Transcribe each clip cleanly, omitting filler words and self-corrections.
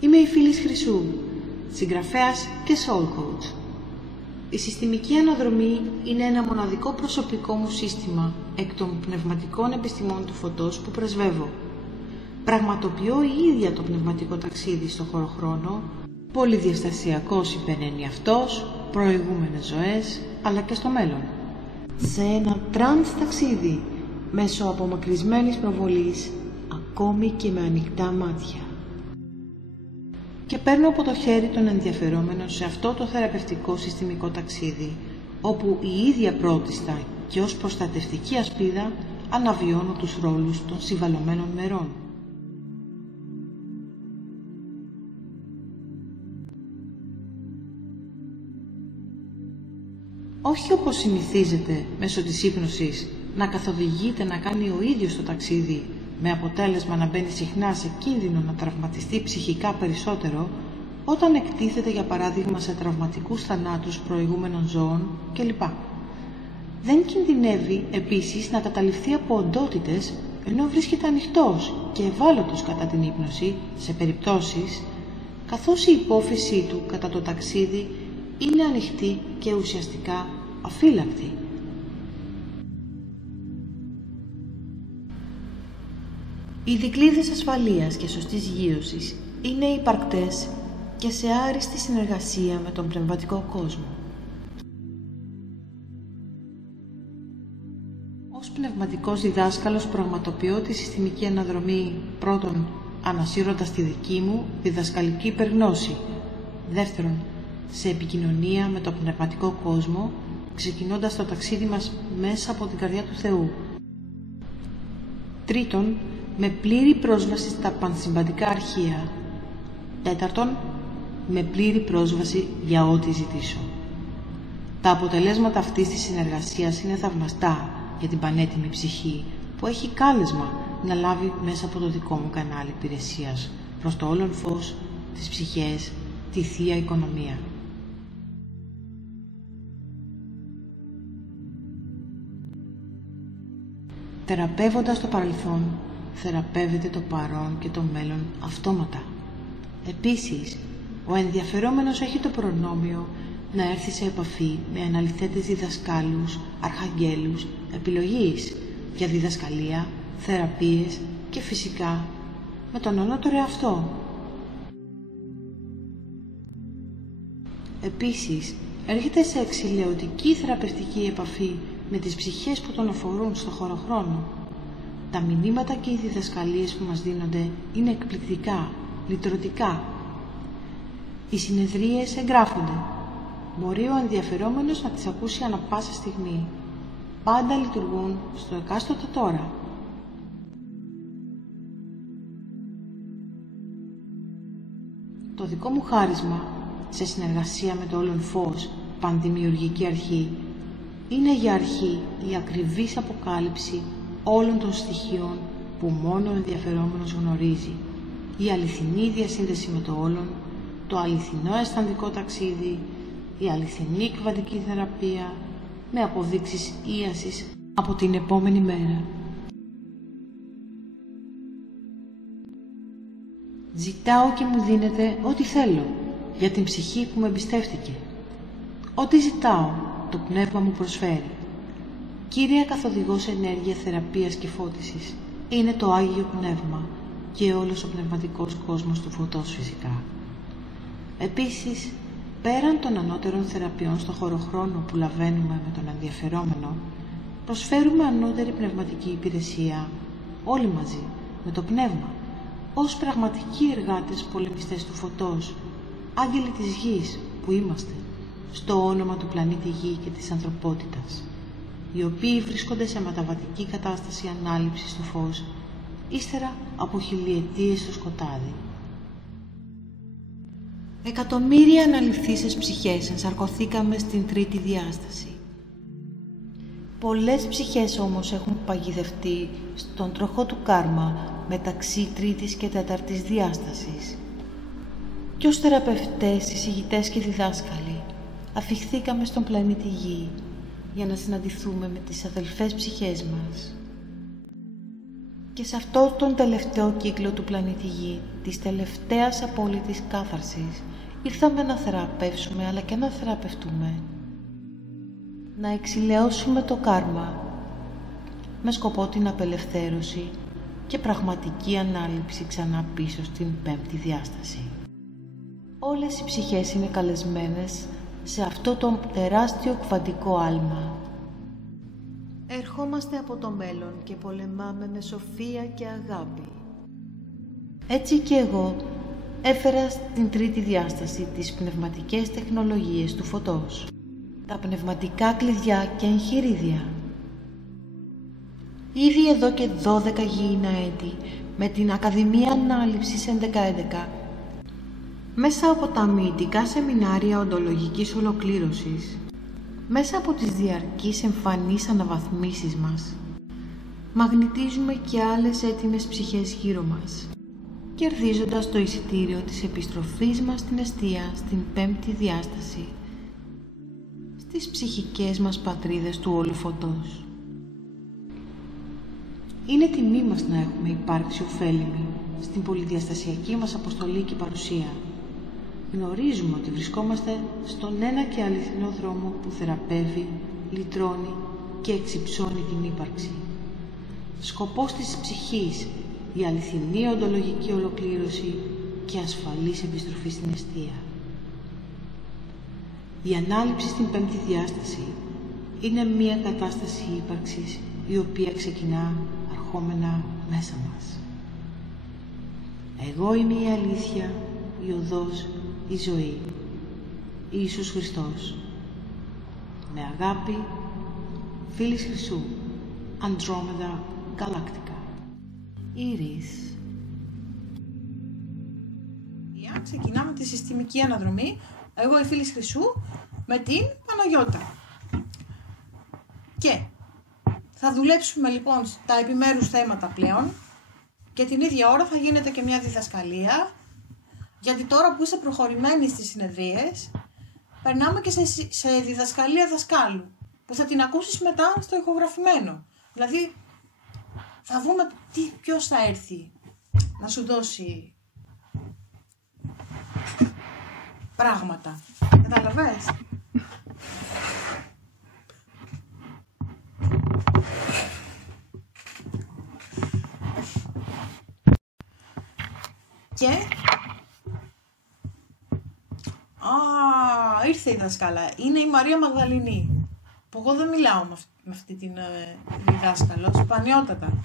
Είμαι η Φύλλις Χρυσού, συγγραφέας και soul coach. Η συστημική αναδρομή είναι ένα μοναδικό προσωπικό μου σύστημα εκ των πνευματικών επιστημών του φωτός που πρεσβεύω. Πραγματοποιώ η ίδια το πνευματικό ταξίδι στο χωροχρόνο, πολυδιαστασιακός υπενένει αυτός, προηγούμενες ζωές, αλλά και στο μέλλον. Σε ένα τρανς ταξίδι, μέσω απομακρυσμένης προβολής, ακόμη και με ανοιχτά μάτια. Και παίρνω από το χέρι των ενδιαφερόμενων σε αυτό το θεραπευτικό συστημικό ταξίδι, όπου η ίδια πρώτιστα και ως προστατευτική ασπίδα αναβιώνω τους ρόλους των συμβαλωμένων μερών. Όχι όπως συνηθίζεται μέσω της ύπνωσης να καθοδηγείται να κάνει ο ίδιος το ταξίδι, με αποτέλεσμα να μπαίνει συχνά σε κίνδυνο να τραυματιστεί ψυχικά περισσότερο όταν εκτίθεται για παράδειγμα σε τραυματικούς θανάτους προηγούμενων ζώων κλπ. Δεν κινδυνεύει επίσης να καταληφθεί από οντότητες ενώ βρίσκεται ανοιχτός και ευάλωτος κατά την ύπνωση σε περιπτώσεις καθώς η υπόφυσή του κατά το ταξίδι είναι ανοιχτή και ουσιαστικά αφύλακτη. Οι δικλείδες ασφαλείας και σωστής γείωσης είναι υπαρκτές και σε άριστη συνεργασία με τον πνευματικό κόσμο. Ως πνευματικός διδάσκαλος πραγματοποιώ τη συστημική αναδρομή πρώτον ανασύροντας τη δική μου διδασκαλική υπεργνώση, δεύτερον σε επικοινωνία με τον πνευματικό κόσμο, ξεκινώντας το ταξίδι μας μέσα από την καρδιά του Θεού. Τρίτον, με πλήρη πρόσβαση στα πανσυμπαντικά αρχεία. Τέταρτον, με πλήρη πρόσβαση για ό,τι ζητήσω. Τα αποτελέσματα αυτής της συνεργασίας είναι θαυμαστά για την πανέτοιμη ψυχή που έχει κάλεσμα να λάβει μέσα από το δικό μου κανάλι υπηρεσίας προς το όλον φως, τις ψυχές, τη Θεία Οικονομία. Θεραπεύοντας το παρελθόν, θεραπεύεται το παρόν και το μέλλον αυτόματα. Επίσης, ο ενδιαφερόμενος έχει το προνόμιο να έρθει σε επαφή με αναλυθέτες διδασκάλους, αρχαγγέλους, επιλογής για διδασκαλία, θεραπείες και φυσικά με τον ανώτερο εαυτό. Επίσης, έρχεται σε εξηλαιωτική θεραπευτική επαφή με τις ψυχές που τον αφορούν στο χωροχρόνο. Τα μηνύματα και οι διδασκαλίες που μας δίνονται είναι εκπληκτικά, λυτρωτικά. Οι συνεδρίες εγγράφονται. Μπορεί ο ενδιαφερόμενος να τις ακούσει ανα πάσα στιγμή. Πάντα λειτουργούν στο εκάστοτε τώρα. Το δικό μου χάρισμα, σε συνεργασία με το όλον φως, πανδημιουργική αρχή, είναι για αρχή η ακριβής αποκάλυψη όλων των στοιχείων που μόνο ο ενδιαφερόμενος γνωρίζει, η αληθινή διασύνδεση με το όλον, το αληθινό αισθαντικό ταξίδι, η αληθινή κβαντική θεραπεία, με αποδείξεις ίασης από την επόμενη μέρα. Ζητάω και μου δίνεται ό,τι θέλω για την ψυχή που με εμπιστεύτηκε. Ό,τι ζητάω, το πνεύμα μου προσφέρει. Κύρια καθοδηγός ενέργεια θεραπείας και φώτισης είναι το Άγιο Πνεύμα και όλος ο πνευματικός κόσμος του φωτός φυσικά. Επίσης, πέραν των ανώτερων θεραπείων στο χωροχρόνο που λαβαίνουμε με τον ενδιαφερόμενο, προσφέρουμε ανώτερη πνευματική υπηρεσία όλοι μαζί με το πνεύμα, ως πραγματικοί εργάτες πολεμιστές του φωτός, άγγελοι της γης που είμαστε, στο όνομα του πλανήτη Γη και της ανθρωπότητας, οι οποίοι βρίσκονται σε μεταβατική κατάσταση ανάληψης του φως, ύστερα από χιλιετίες στο σκοτάδι. Εκατομμύρια αναλυθήσεις ψυχές ενσαρκωθήκαμε στην τρίτη διάσταση. Πολλές ψυχές όμως έχουν παγιδευτεί στον τροχό του κάρμα μεταξύ τρίτης και τέταρτης διάστασης. Και ως θεραπευτές, εισηγητές και διδάσκαλοι αφιχθήκαμε στον πλανήτη Γη για να συναντηθούμε με τις αδελφές ψυχές μας. Και σε αυτό τον τελευταίο κύκλο του πλανήτη Γη, της τελευταίας απόλυτης κάθαρσης, ήρθαμε να θεραπεύσουμε αλλά και να θεραπευτούμε. Να εξηλαιώσουμε το κάρμα με σκοπό την απελευθέρωση και πραγματική ανάληψη ξανά πίσω στην πέμπτη διάσταση. Όλες οι ψυχές είναι καλεσμένες σε αυτό το τεράστιο κβαντικό άλμα. Ερχόμαστε από το μέλλον και πολεμάμε με σοφία και αγάπη. Έτσι και εγώ έφερα στην τρίτη διάσταση τις πνευματικές τεχνολογίες του φωτός, τα πνευματικά κλειδιά και εγχειρίδια. Ήδη εδώ και 12 γήινα έτη, με την Ακαδημία Ανάληψης 1111, μέσα από τα μυητικά σεμινάρια οντολογικής ολοκλήρωσης, μέσα από τις διαρκείς εμφανείς αναβαθμίσεις μας, μαγνητίζουμε και άλλες έτοιμες ψυχές γύρω μας, κερδίζοντας το εισιτήριο της επιστροφής μας στην εστία στην πέμπτη διάσταση, στις ψυχικές μας πατρίδες του όλου φωτός. Είναι τιμή μας να έχουμε υπάρξει ωφέλιμοι στην πολυδιαστασιακή μας αποστολή και παρουσία. Γνωρίζουμε ότι βρισκόμαστε στον ένα και αληθινό δρόμο που θεραπεύει, λυτρώνει και εξυψώνει την ύπαρξη. Σκοπός της ψυχής, η αληθινή οντολογική ολοκλήρωση και ασφαλής επιστροφή στην εστία. Η ανάληψη στην πέμπτη διάσταση είναι μια κατάσταση ύπαρξης η οποία ξεκινά αρχόμενα μέσα μας. Εγώ είμαι η αλήθεια, η οδός, η ζωή. Ιησούς Χριστός. Με αγάπη, Φίλης Χρυσού, Andromeda Galactica. Ήρης. Ξεκινάμε τη συστημική αναδρομή. Εγώ η Φίλης Χρυσού με την Παναγιώτα. Και θα δουλέψουμε λοιπόν τα επιμέρους θέματα πλέον και την ίδια ώρα θα γίνεται και μια διδασκαλία, γιατί τώρα που είστε προχωρημένοι στις συνεδρίες περνάμε και σε διδασκαλία δασκάλου που θα την ακούσεις μετά στο ηχογραφημένο. Δηλαδή θα δούμε ποιος θα έρθει να σου δώσει πράγματα. Καταλαβες? Και ήρθε η δασκάλα. Είναι η Μαρία Μαγδαληνή. Που εγώ δεν μιλάω με αυτή την διδάσκαλο. Σπανιότατα.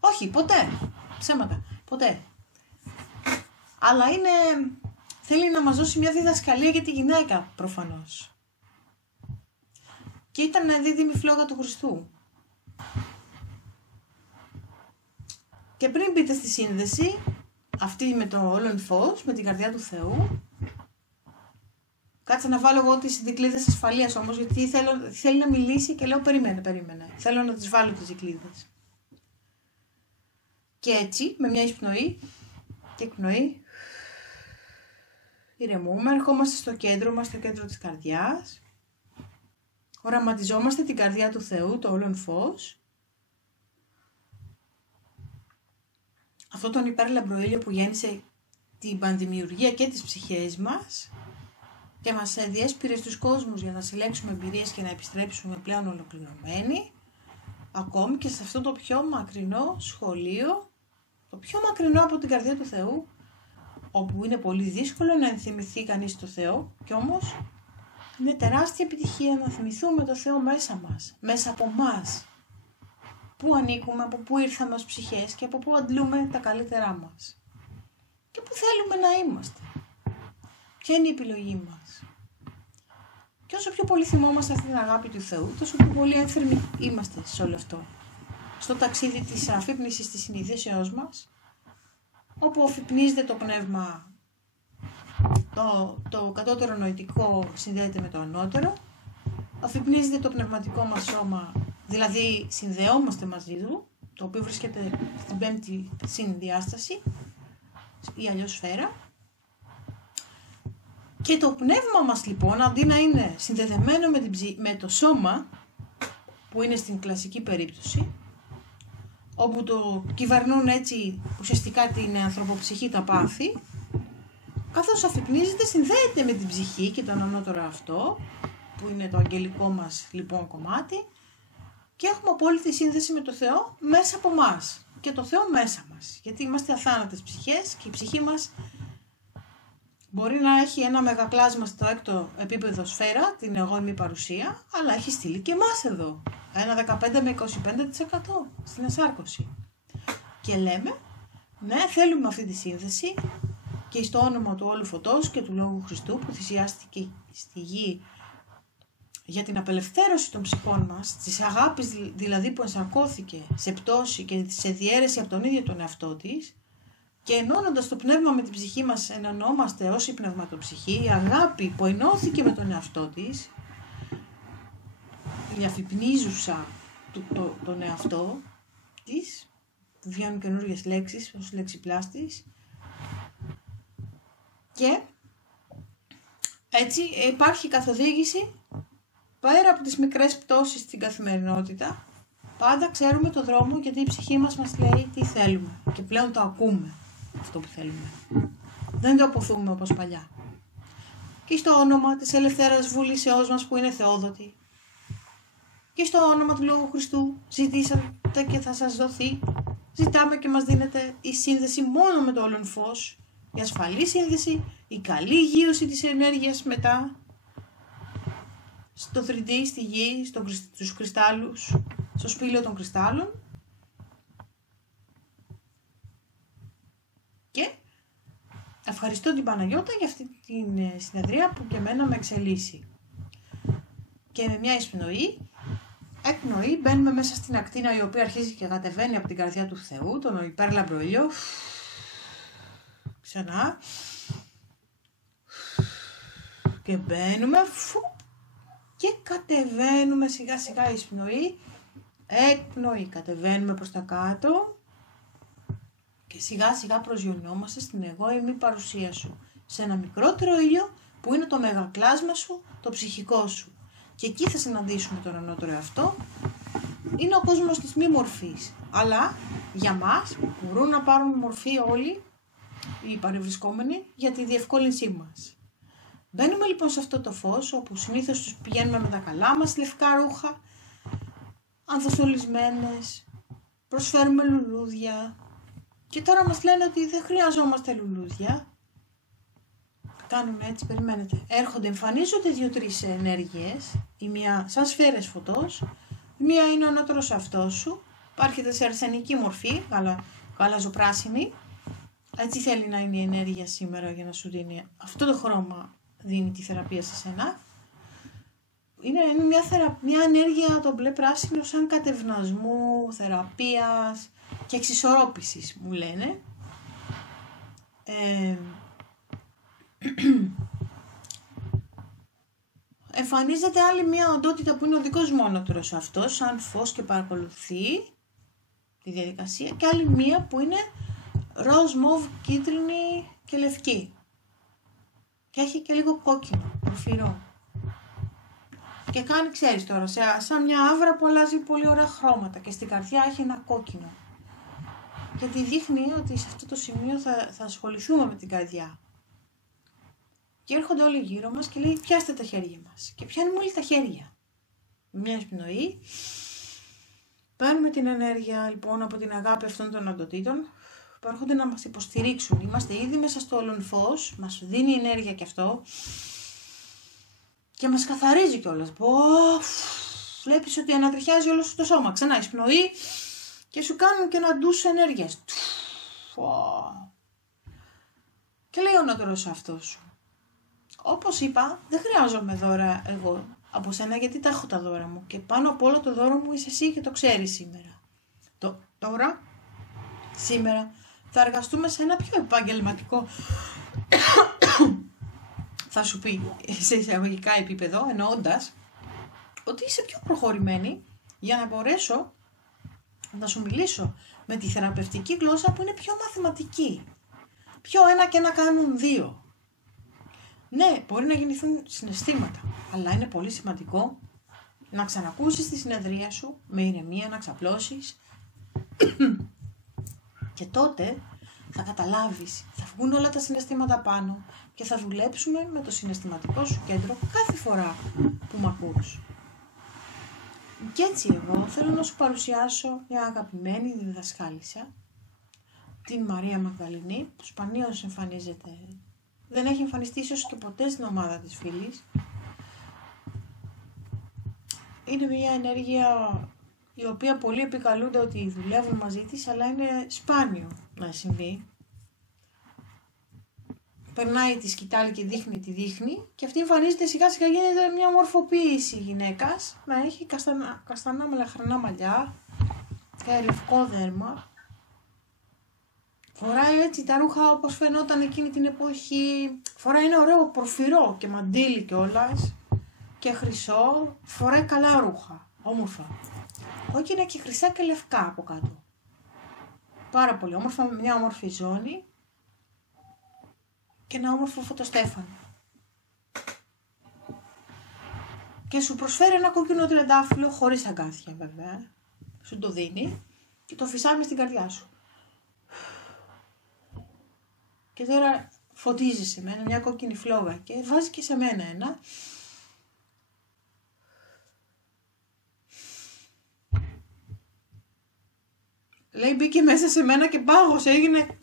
Όχι, ποτέ. Ψέματα. Ποτέ. Αλλά θέλει να μας δώσει μια διδασκαλία για τη γυναίκα, προφανώς. Και ήταν δίδυμη φλόγα του Χριστού. Και πριν μπείτε στη σύνδεση, αυτή με το όλον φως, με την καρδιά του Θεού, κάτσε να βάλω εγώ τις δικλείδες ασφαλείας όμως, γιατί θέλει να μιλήσει και λέω περίμενε. Θέλω να τις βάλω τις δικλείδες. Και έτσι, με μια εισπνοή και εκπνοή, ηρεμούμε, ερχόμαστε στο κέντρο μας, στο κέντρο της καρδιάς. Οραματιζόμαστε την καρδιά του Θεού, το όλον φως. Αυτό τον υπέρλαμπρο ήλιο που γέννησε την πανδημιουργία και τις ψυχές μας και μας διέσπηρε στους κόσμους για να συλλέξουμε εμπειρίες και να επιστρέψουμε πλέον ολοκληρωμένοι, ακόμη και σε αυτό το πιο μακρινό σχολείο, το πιο μακρινό από την καρδιά του Θεού, όπου είναι πολύ δύσκολο να ενθυμηθεί κανείς το Θεό, και όμως είναι τεράστια επιτυχία να θυμηθούμε το Θεό μέσα μας, μέσα από μας. Πού ανήκουμε, από πού ήρθαμε ως ψυχές και από πού αντλούμε τα καλύτερά μας. Και πού θέλουμε να είμαστε. Ποια είναι η επιλογή μας. Και όσο πιο πολύ θυμόμαστε αυτή την αγάπη του Θεού, τόσο πιο πολύ ένθερμοι είμαστε σε όλο αυτό. Στο ταξίδι της αφύπνισης της συνειδήσεώς μας, όπου αφυπνίζεται το πνεύμα, το κατώτερο νοητικό συνδέεται με το ανώτερο, αφυπνίζεται το πνευματικό μας σώμα, δηλαδή συνδεόμαστε μαζί του, το οποίο βρίσκεται στην πέμπτη συνδιάσταση ή αλλιώς σφαίρα, και το πνεύμα μας λοιπόν, αντί να είναι συνδεδεμένο με το σώμα, που είναι στην κλασική περίπτωση, όπου το κυβερνούν έτσι ουσιαστικά την ανθρωποψυχή τα πάθη, καθώς αφυπνίζεται, συνδέεται με την ψυχή και τον ανώτερο αυτό, που είναι το αγγελικό μας λοιπόν κομμάτι, και έχουμε απόλυτη σύνδεση με το Θεό μέσα από μας και το Θεό μέσα μας, γιατί είμαστε αθάνατες ψυχές και η ψυχή μας μπορεί να έχει ένα μεγακλάσμα στο έκτο επίπεδο σφαίρα, την εγώνιμη παρουσία, αλλά έχει στείλει και εμάς εδώ, ένα 15 με 25% στην εσάρκωση. Και λέμε, ναι, θέλουμε αυτή τη σύνδεση και στο όνομα του όλου φωτός και του Λόγου Χριστού που θυσιάστηκε στη γη για την απελευθέρωση των ψυχών μας, της αγάπης δηλαδή που ενσαρκώθηκε σε πτώση και σε διαίρεση από τον ίδιο τον εαυτό της, και ενώνοντας το πνεύμα με την ψυχή μας ενωνόμαστε ως η πνευματοψυχή, η αγάπη που ενώθηκε με τον εαυτό της, η αφυπνίζουσα τον εαυτό της, βγαίνουν καινούργιες λέξεις ως λεξιπλάστης, και έτσι υπάρχει καθοδήγηση πέρα από τις μικρές πτώσεις στην καθημερινότητα. Πάντα ξέρουμε το δρόμο, γιατί η ψυχή μας λέει τι θέλουμε και πλέον το ακούμε αυτό που θέλουμε. Δεν το αποθούμε όπως παλιά. Και στο όνομα της ελευθέρας βούλησεώς μας που είναι θεόδοτη, και στο όνομα του Λόγου Χριστού ζητήσατε και θα σας δοθεί, ζητάμε και μας δίνεται η σύνδεση μόνο με το όλον φως, η ασφαλή σύνδεση, η καλή υγείωση της ενέργειας μετά, στο 3D, στη γη, στους κρυστάλλους, στο σπήλαιο των κρυστάλλων, και ευχαριστώ την Παναγιώτα για αυτή την συνεδρία που και εμένα με εξελίσσει. Και με μια εκπνοή μπαίνουμε μέσα στην ακτίνα η οποία αρχίζει και κατεβαίνει από την καρδιά του Θεού, τον υπέρλαμπρο ήλιο. Ξανά. Και μπαίνουμε και κατεβαίνουμε σιγά σιγά εισπνοή, εκπνοή, κατεβαίνουμε προς τα κάτω και σιγά σιγά προσγειωνόμαστε στην εγώ ή μη παρουσία σου, σε ένα μικρότερο ήλιο που είναι το μεγακλάσμα σου, το ψυχικό σου, και εκεί θα συναντήσουμε τον ανώτερο εαυτό. Είναι ο κόσμος της μη μορφής, αλλά για μας μπορούν να πάρουν μορφή όλοι οι παρευρισκόμενοι για τη διευκόλυνσή μας. Μπαίνουμε λοιπόν σε αυτό το φως, όπου συνήθως τους πηγαίνουμε με τα καλά μας λευκά ρούχα, ανθοστολισμένες, προσφέρουμε λουλούδια, και τώρα μας λένε ότι δεν χρειαζόμαστε λουλούδια. Κάνουν έτσι, περιμένετε. Έρχονται, εμφανίζονται 2-3 ενέργειες, η μία σαν σφαίρες φωτός, η μία είναι ο ανώτερος αυτός σου, υπάρχεται σε αρσενική μορφή, γαλαζοπράσινη. Έτσι θέλει να είναι η ενέργεια σήμερα για να σου δίνει αυτό το χρώμα, δίνει τη θεραπεία σε σένα. Είναι μια ενέργεια το μπλε πράσινο σαν κατευνασμού, θεραπείας και εξισορρόπησης μου λένε. Εμφανίζεται άλλη μια οντότητα που είναι ο δικός μου ανώτερος αυτός, σαν φως και παρακολουθεί τη διαδικασία, και άλλη μια που είναι ροζ, μοβ, κίτρινη και λευκή. Και έχει και λίγο κόκκινο, πορφυρό. Και κάνει, ξέρεις τώρα, σαν μια άβρα που αλλάζει πολύ ωραία χρώματα και στην καρδιά έχει ένα κόκκινο. Γιατί δείχνει ότι σε αυτό το σημείο θα ασχοληθούμε με την καρδιά. Και έρχονται όλοι γύρω μας και λέει πιάστε τα χέρια μας. Και πιάνουμε όλοι τα χέρια. Με μια εισπνοή. Παίρνουμε την ενέργεια λοιπόν από την αγάπη αυτών των οντοτήτων που έρχονται να μας υποστηρίξουν. Είμαστε ήδη μέσα στο όλον φως, μας δίνει ενέργεια και αυτό και μας καθαρίζει κιόλας. Βλέπεις ότι ανατριχιάζει όλο σου το σώμα. Ξανά εισπνοή και σου κάνουν και ένα ντους ενέργειας. Και λέει ο νότερος αυτός σου. Όπως είπα, δεν χρειάζομαι δώρα εγώ από σένα, γιατί τα έχω τα δώρα μου. Και πάνω από όλο το δώρο μου είσαι εσύ και το ξέρεις σήμερα. Τώρα, σήμερα, θα εργαστούμε σε ένα πιο επαγγελματικό, θα σου πει, σε εισαγωγικά επίπεδο, εννοώντας ότι είσαι πιο προχωρημένη για να μπορέσω να σου μιλήσω με τη θεραπευτική γλώσσα που είναι πιο μαθηματική. Πιο 1 και 1 κάνουν 2. Ναι, μπορεί να γεννηθούν συναισθήματα, αλλά είναι πολύ σημαντικό να ξανακούσεις τη συνεδρία σου με ηρεμία, να ξαπλώσεις Και τότε θα καταλάβεις, θα βγουν όλα τα συναισθήματα πάνω και θα δουλέψουμε με το συναισθηματικό σου κέντρο κάθε φορά που μ' ακούς. Και έτσι εγώ θέλω να σου παρουσιάσω μια αγαπημένη διδασκάλισσα, την Μαρία Μαγδαληνή, που σπανίως εμφανίζεται, δεν έχει εμφανιστεί ίσως και ποτέ στην ομάδα της φίλης. Είναι μια ενέργεια η οποία πολλοί επικαλούνται ότι δουλεύουν μαζί της, αλλά είναι σπάνιο να συμβεί. Περνάει τη σκητάλη και τη δείχνει και αυτή εμφανίζεται σιγά σιγά, γίνεται μια μορφοποίηση γυναίκας, να έχει καστανά μελαχρινά μαλλιά και λευκό δέρμα. Φοράει έτσι τα ρούχα όπως φαινόταν εκείνη την εποχή, φοράει ένα ωραίο πορφυρό και μαντίλι κιόλας και χρυσό, φοράει καλά ρούχα, όμορφα. Όχι, είναι και χρυσά και λευκά από κάτω. Πάρα πολύ όμορφα, με μια όμορφη ζώνη και ένα όμορφο φωτοστέφανο. Και σου προσφέρει ένα κόκκινο τριαντάφυλλο, χωρίς αγκάθια βέβαια. Σου το δίνει και το φυσάει μες στην καρδιά σου. Και τώρα φωτίζει σε μένα μια κόκκινη φλόγα και βάζει και σε μένα ένα. Λέει, μπήκε μέσα σε μένα και πάγωσε, έγινε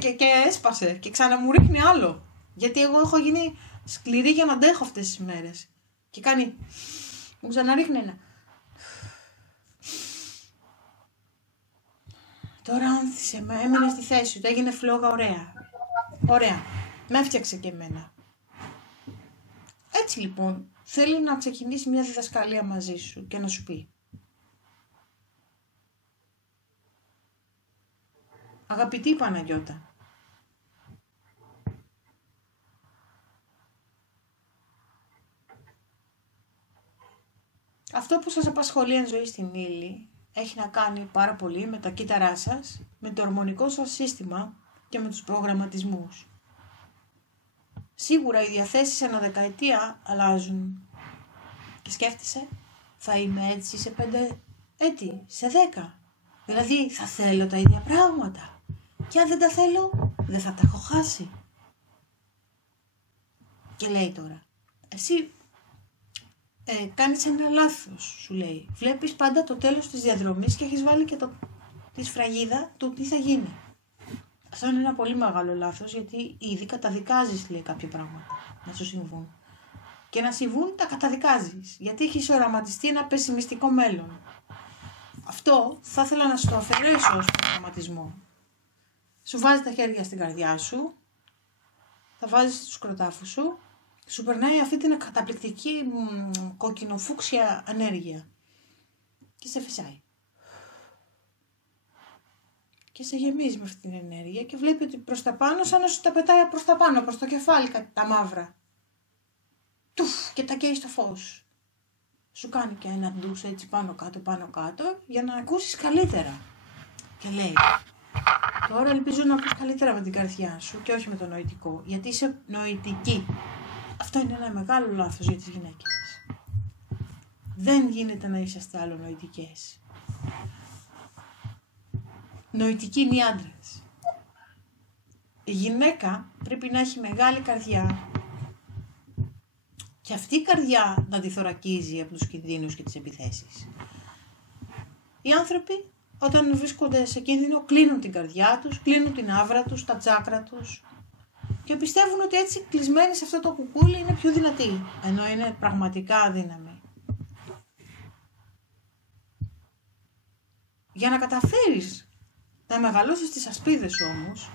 και έσπασε και ξαναμου ρίχνει άλλο. Γιατί εγώ έχω γίνει σκληρή για να αντέχω αυτές τις μέρες. Και κάνει, μου ξαναρίχνει ένα. Τώρα άνθησε, έμεινε στη θέση του, έγινε φλόγα ωραία. Ωραία, με έφτιαξε και εμένα. Έτσι λοιπόν, θέλει να ξεκινήσει μια διδασκαλία μαζί σου και να σου πει. Αγαπητή Παναγιώτα, αυτό που σας απασχολεί εν ζωή στην ύλη έχει να κάνει πάρα πολύ με τα κύτταρά σας, με το ορμονικό σας σύστημα και με τους προγραμματισμούς. Σίγουρα οι διαθέσεις ανά δεκαετία αλλάζουν. Και σκέφτεσαι, θα είμαι έτσι σε 5 έτη, σε 10. Δηλαδή θα θέλω τα ίδια πράγματα. Και αν δεν τα θέλω, δεν θα τα έχω χάσει. Και λέει τώρα, εσύ κάνεις ένα λάθος, σου λέει. Βλέπεις πάντα το τέλος της διαδρομής και έχεις βάλει και τη σφραγίδα του τι θα γίνει. Αυτό είναι ένα πολύ μεγάλο λάθος, γιατί ήδη καταδικάζεις, λέει, κάποια πράγματα να σου συμβούν. Και να συμβούν τα καταδικάζεις, γιατί έχεις οραματιστεί ένα πεσημιστικό μέλλον. Αυτό θα ήθελα να σου το αφαιρέσω ως προγραμματισμό. Σου βάζει τα χέρια στην καρδιά σου, θα βάζεις στους κροτάφους σου, σου περνάει αυτή την καταπληκτική κοκκινοφούξια ενέργεια και σε φυσάει. Και σε γεμίζει με αυτή την ενέργεια και βλέπει ότι προς τα πάνω, σαν να σου τα πετάει προς τα πάνω, προς το κεφάλι τα μαύρα. Τουφ, και τα καίει στο φως. Σου κάνει και ένα ντους έτσι πάνω κάτω για να ακούσεις καλύτερα. Και λέει, τώρα ελπίζω να ακούς καλύτερα με την καρδιά σου και όχι με το νοητικό, γιατί είσαι νοητική. Αυτό είναι ένα μεγάλο λάθος για τις γυναίκες. Δεν γίνεται να είσαστε άλλο νοητικές. Νοητικοί είναι οι άντρες. Η γυναίκα πρέπει να έχει μεγάλη καρδιά και αυτή η καρδιά να τη θωρακίζει από τους κινδύνους και τις επιθέσεις. Οι άνθρωποι όταν βρίσκονται σε κίνδυνο κλείνουν την καρδιά τους, κλείνουν την άβρα τους, τα τσάκρα τους και πιστεύουν ότι έτσι κλεισμένοι σε αυτό το κουκούλι είναι πιο δυνατοί, ενώ είναι πραγματικά αδύναμοι. Για να καταφέρεις να μεγαλώσεις τις ασπίδες σου όμως,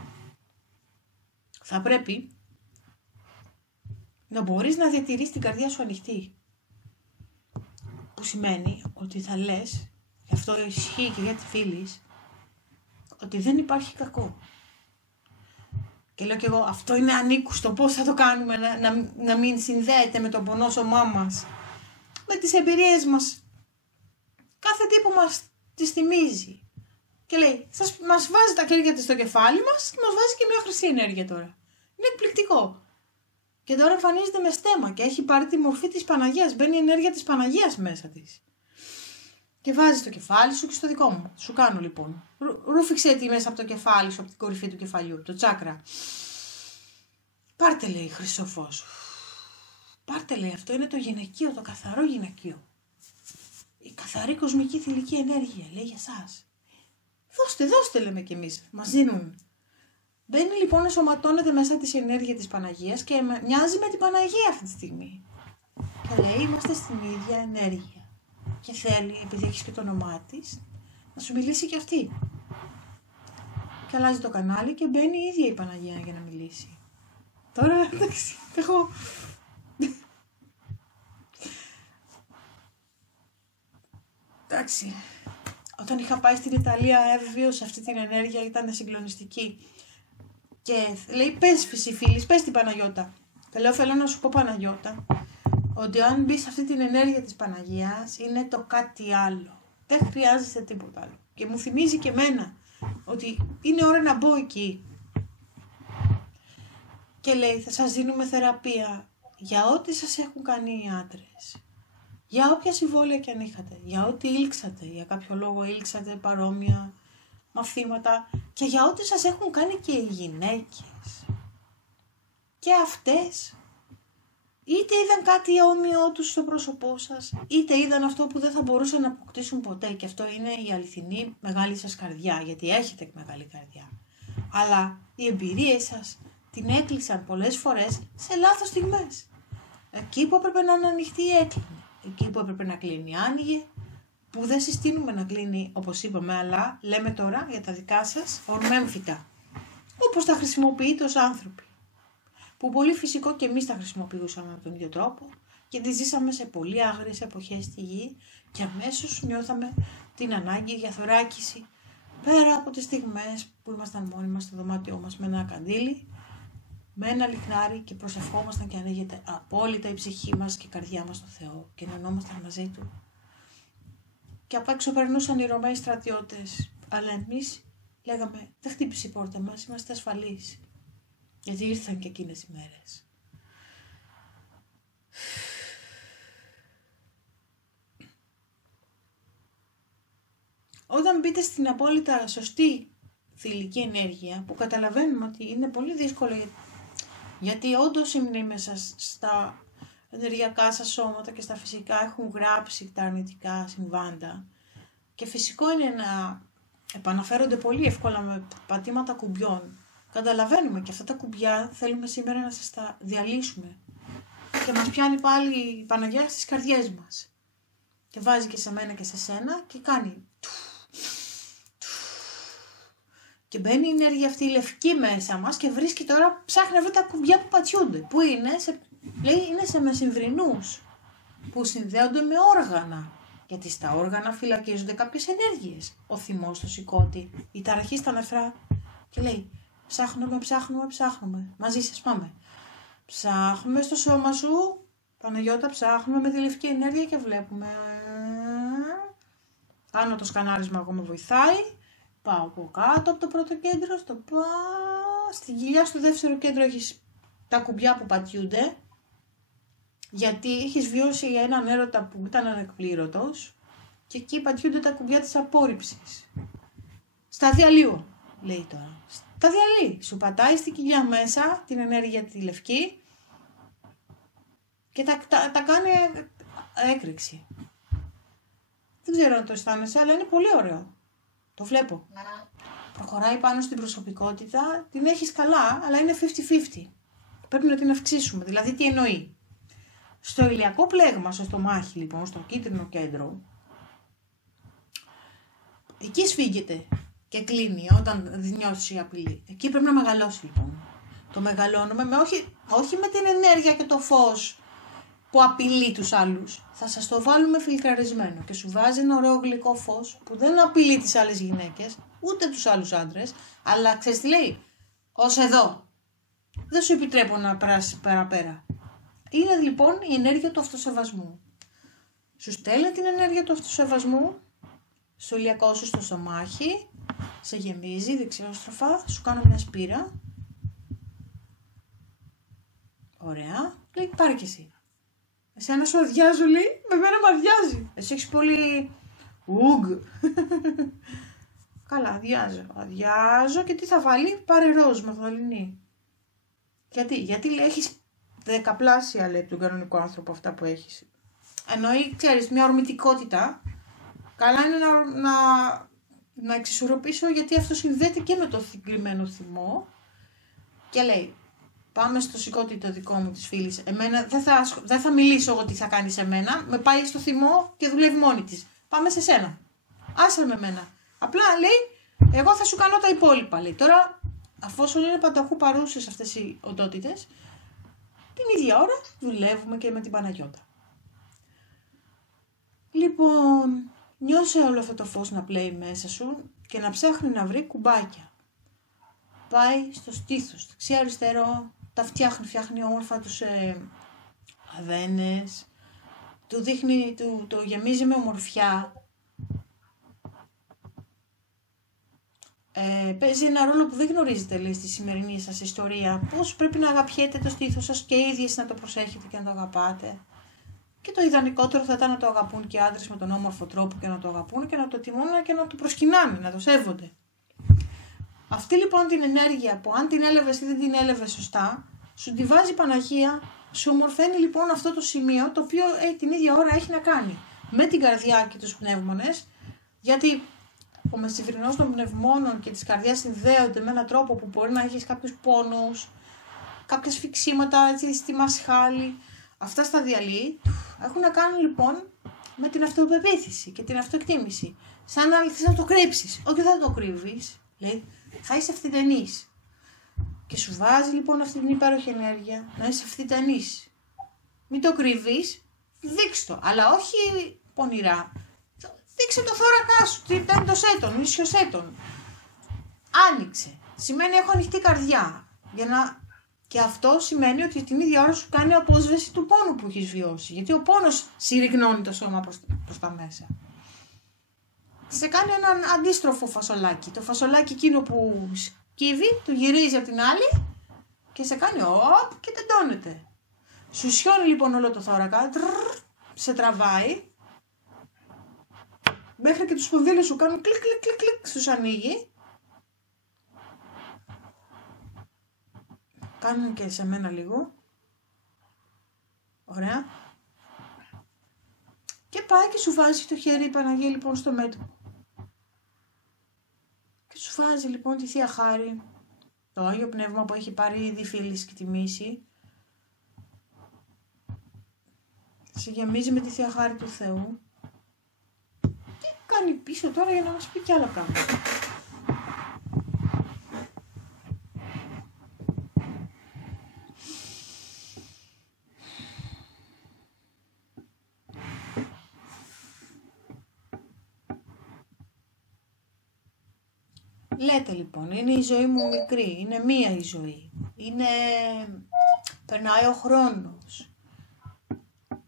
θα πρέπει να μπορείς να διατηρείς την καρδιά σου ανοιχτή. Που σημαίνει ότι θα λες, και αυτό ισχύει και για τη φίλη, ότι δεν υπάρχει κακό. Και λέω και εγώ, αυτό είναι ανήκουστο, πώς θα το κάνουμε να μην συνδέεται με το πονόσωμά μας, με τις εμπειρίες μας. Κάθε τι που μας τις θυμίζει. Και λέει, μας βάζει τα χέρια της στο κεφάλι μας και μας βάζει και μια χρυσή ενέργεια τώρα. Είναι εκπληκτικό. Και τώρα εμφανίζεται με στέμα και έχει πάρει τη μορφή της Παναγίας. Μπαίνει η ενέργεια της Παναγίας μέσα της. Και βάζεις το κεφάλι σου και στο δικό μου. Σου κάνω λοιπόν. Ρούφιξε τη μέσα από το κεφάλι σου, από την κορυφή του κεφαλιού, το τσάκρα. Πάρτε, λέει, χρυσό φως. Πάρτε, λέει, αυτό είναι το γυναικείο, το καθαρό γυναικείο. Η καθαρή κοσμική θηλυκή ενέργεια, λέει, για σας. Δώστε, λέμε κι εμείς. Μας δίνουν. Μπαίνει λοιπόν, ενσωματώνεται μέσα της ενέργεια της Παναγίας και μοιάζει με την Παναγία αυτή τη στιγμή. Και λέει, είμαστε στην ίδια ενέργεια. Και θέλει, επειδή έχεις και το όνομά της, να σου μιλήσει κι αυτή. Και αλλάζει το κανάλι και μπαίνει η ίδια η Παναγία για να μιλήσει. Τώρα, εντάξει, έχω... Εντάξει, όταν είχα πάει στην Ιταλία έβιωσα αυτή την ενέργεια, ήταν συγκλονιστική. Και λέει, πες Φυσιφίλης, πες την Παναγιώτα. Και λέω, θέλω να σου πω, Παναγιώτα, ότι αν μπει σε αυτή την ενέργεια της Παναγίας είναι το κάτι άλλο. Δεν χρειάζεται τίποτα άλλο. Και μου θυμίζει και εμένα ότι είναι ώρα να μπω εκεί. Και λέει, θα σας δίνουμε θεραπεία για ό,τι σας έχουν κάνει οι άντρες. Για όποια συμβόλαια και αν είχατε. Για ό,τι ήλξατε. Για κάποιο λόγο ήλξατε παρόμοια μαθήματα. Και για ό,τι σας έχουν κάνει και οι γυναίκες. Και αυτές. Είτε είδαν κάτι όμοιο τους στο πρόσωπό σας, είτε είδαν αυτό που δεν θα μπορούσαν να αποκτήσουν ποτέ. Και αυτό είναι η αληθινή μεγάλη σας καρδιά, γιατί έχετε μεγάλη καρδιά. Αλλά οι εμπειρίες σας την έκλεισαν πολλές φορές σε λάθος στιγμές. Εκεί που έπρεπε να είναι ανοιχτή, έκλεινε. Εκεί που έπρεπε να κλείνει, άνοιγε. Που δεν συστήνουμε να κλείνει, όπως είπαμε, αλλά λέμε τώρα για τα δικά σας ορμέμφυτα. Όπως τα χρησιμοποιείτε ως άνθρωποι. Που πολύ φυσικό και εμείς τα χρησιμοποιούσαμε με τον ίδιο τρόπο, γιατί ζήσαμε σε πολύ άγριες εποχές στη γη και αμέσως νιώθαμε την ανάγκη για θωράκιση, πέρα από τις στιγμές που ήμασταν μόνοι μας στο δωμάτιό μας με ένα καντήλι, με ένα λιχνάρι και προσευχόμασταν και ανοίγεται απόλυτα η ψυχή μας και η καρδιά μας στο Θεό και ενωνόμασταν μαζί Του. Και απ' έξω περνούσαν οι Ρωμαίοι στρατιώτες, αλλά εμείς λέγαμε, δεν χτύπησε η πόρτα μας, είμαστε ασφαλείς. Γιατί ήρθαν και εκείνες οι μέρες. Όταν μπείτε στην απόλυτα σωστή θηλυκή ενέργεια, που καταλαβαίνουμε ότι είναι πολύ δύσκολο, γιατί όντως είναι μέσα στα ενεργειακά σας σώματα και στα φυσικά έχουν γράψει τα αρνητικά συμβάντα. Και φυσικό είναι να επαναφέρονται πολύ εύκολα με πατήματα κουμπιών. Καταλαβαίνουμε και αυτά τα κουμπιά θέλουμε σήμερα να σας τα διαλύσουμε. Και μας πιάνει πάλι η Παναγιά στις καρδιές μας. Και βάζει και σε μένα και σε σένα και κάνει. Και μπαίνει η ενέργεια αυτή η λευκή μέσα μας και βρίσκει τώρα, ψάχνει να βρει τα κουμπιά που πατιούνται. Που είναι, λέει, είναι σε μεσημβρινούς που συνδέονται με όργανα. Γιατί στα όργανα φυλακίζονται κάποιες ενέργειες. Ο θυμός στο σηκώτη, η ταραχή στα νεφρά. Και λέει, ψάχνουμε. Μαζί σας πάμε. Ψάχνουμε στο σώμα σου, Παναγιώτα, ψάχνουμε με τη λευκή ενέργεια και βλέπουμε. Κάνω το σκανάρισμα, εγώ με βοηθάει. Πάω από κάτω από το πρώτο κέντρο, στην κοιλιά στο δεύτερο κέντρο έχεις τα κουμπιά που πατιούνται. Γιατί έχεις βιώσει έναν έρωτα που ήταν ανεκπλήρωτος και εκεί πατιούνται τα κουμπιά της απόρριψης. Στα διαλύω, λέει τώρα. Τα διαλύει. Σου πατάει στην κοιλιά μέσα την ενέργεια τη λευκή και τα κάνει έκρηξη. Δεν ξέρω αν το αισθάνεσαι, αλλά είναι πολύ ωραίο. Το βλέπω. Προχωράει πάνω στην προσωπικότητα, την έχεις καλά, αλλά είναι 50-50. Πρέπει να την αυξήσουμε. Δηλαδή τι εννοεί. Στο ηλιακό πλέγμα, στο στομάχι λοιπόν, στο κίτρινο κέντρο, εκεί σφίγγεται και κλείνει όταν νιώσει η απειλή. Εκεί πρέπει να μεγαλώσει λοιπόν. Το μεγαλώνουμε όχι με την ενέργεια και το φως που απειλεί τους άλλους. Θα σας το βάλουμε φιλτραρισμένο και σου βάζει ένα ωραίο γλυκό φως που δεν απειλεί τις άλλες γυναίκες, ούτε τους άλλους άντρες, αλλά ξέρεις τι λέει, ως εδώ. Δεν σου επιτρέπω να περάσεις πέρα. Είναι λοιπόν η ενέργεια του αυτοσεβασμού. Σου στέλνει την ενέργεια του αυτοσεβασμού στο ηλιακό σου στο στομάχι, σε γεμίζει δεξιόστροφα, σου κάνω μια σπήρα. Ωραία. Λέει, πάρε και εσύ. Εσένα σου αδειάζω, λέει, με μένα με αδειάζει. Εσύ έχεις πολύ Ουγγ. Καλά, αδειάζω και τι θα βάλει, πάρε ροζ μαγδαλινή. Γιατί λέει έχεις δεκαπλάσια, λέει, τον κανονικό άνθρωπο αυτά που έχεις. Εννοεί, ξέρεις, μια ορμητικότητα. Καλά είναι να εξισορροπήσω, γιατί αυτό συνδέεται και με το συγκεκριμένο θυμό. Και λέει, πάμε στο σηκώτη το δικό μου της φίλης. Εμένα δεν θα μιλήσω εγώ τι θα κάνει σε μένα. Με πάει στο θυμό και δουλεύει μόνη της. Πάμε σε σένα. Άσε με μένα. Απλά λέει, εγώ θα σου κάνω τα υπόλοιπα. Λέει. Τώρα, αφόσον είναι πανταχού παρούσες αυτές οι οντότητες, την ίδια ώρα δουλεύουμε και με την Παναγιώτα. Λοιπόν, νιώσε όλο αυτό το φως να πλέει μέσα σου και να ψάχνει να βρει κουμπάκια. Πάει στο στήθος, δεξιά αριστερό, τα φτιάχνει όμορφα τους αδένες, του δείχνει, το γεμίζει με ομορφιά. Παίζει ένα ρόλο που δεν γνωρίζετε, λέει, στη σημερινή σας ιστορία. Πώς πρέπει να αγαπιέτε το στήθος σας και οι ίδιες να το προσέχετε και να το αγαπάτε. Και το ιδανικότερο θα ήταν να το αγαπούν και οι άντρες με τον όμορφο τρόπο και να το αγαπούν και να το τιμούν και να το προσκυνάνε, να το σέβονται. Αυτή λοιπόν την ενέργεια που αν την έλαβες ή δεν την έλαβες σωστά, σου τη βάζει η Παναγία, σου ομορφαίνει λοιπόν αυτό το σημείο το οποίο την ίδια ώρα έχει να κάνει με την καρδιά και τους πνεύμονες, γιατί ο μεσηβρινός των πνευμόνων και της καρδιάς συνδέονται με έναν τρόπο που μπορεί να έχεις κάποιους πόνους, κάποια σφιξίματα έτσι, στη μασχάλη. Αυτά στα διαλύει έχουν να κάνουν λοιπόν με την αυτοπεποίθηση και την αυτοεκτίμηση. Σαν να θες να το κρύψεις. Όχι, δεν το κρύβεις. Λέει, θα είσαι ευθυτενής. Και σου βάζει λοιπόν αυτή την υπέροχη ενέργεια να είσαι ευθυτενής. Μην το κρύβεις, δείξ' το. Αλλά όχι πονηρά. Δείξε το θώρακά σου, τέντωσέ τον, ίσιωσέ τον. Άνοιξε. Σημαίνει έχω ανοιχτή καρδιά. Και αυτό σημαίνει ότι την ίδια ώρα σου κάνει απόσβεση του πόνου που έχεις βιώσει. Γιατί ο πόνος συρριγνώνει το σώμα προς τα μέσα. Σε κάνει έναν αντίστροφο φασολάκι. Το φασολάκι εκείνο που σκύβει, το γυρίζει από την άλλη και σε κάνει οπ και τεντώνεται. Σου σιώνει λοιπόν όλο το θώρακα, σε τραβάει, μέχρι και τους σπονδύλους σου κάνουν κλικ κλικ κλικ κλικ, στους ανοίγει. Κάνουν και σε μένα λίγο. Ωραία. Και πάει και σου βάζει το χέρι η Παναγία λοιπόν στο μέτωπο. Και σου βάζει λοιπόν τη Θεία Χάρη, το Άγιο Πνεύμα που έχει πάρει ήδη φίλης και τιμήσει. Σε γεμίζει με τη Θεία Χάρη του Θεού. Και κάνει πίσω τώρα για να μας πει κι άλλα πράγματα. Λέτε λοιπόν, είναι η ζωή μου μικρή, είναι μία η ζωή, περνάει ο χρόνος.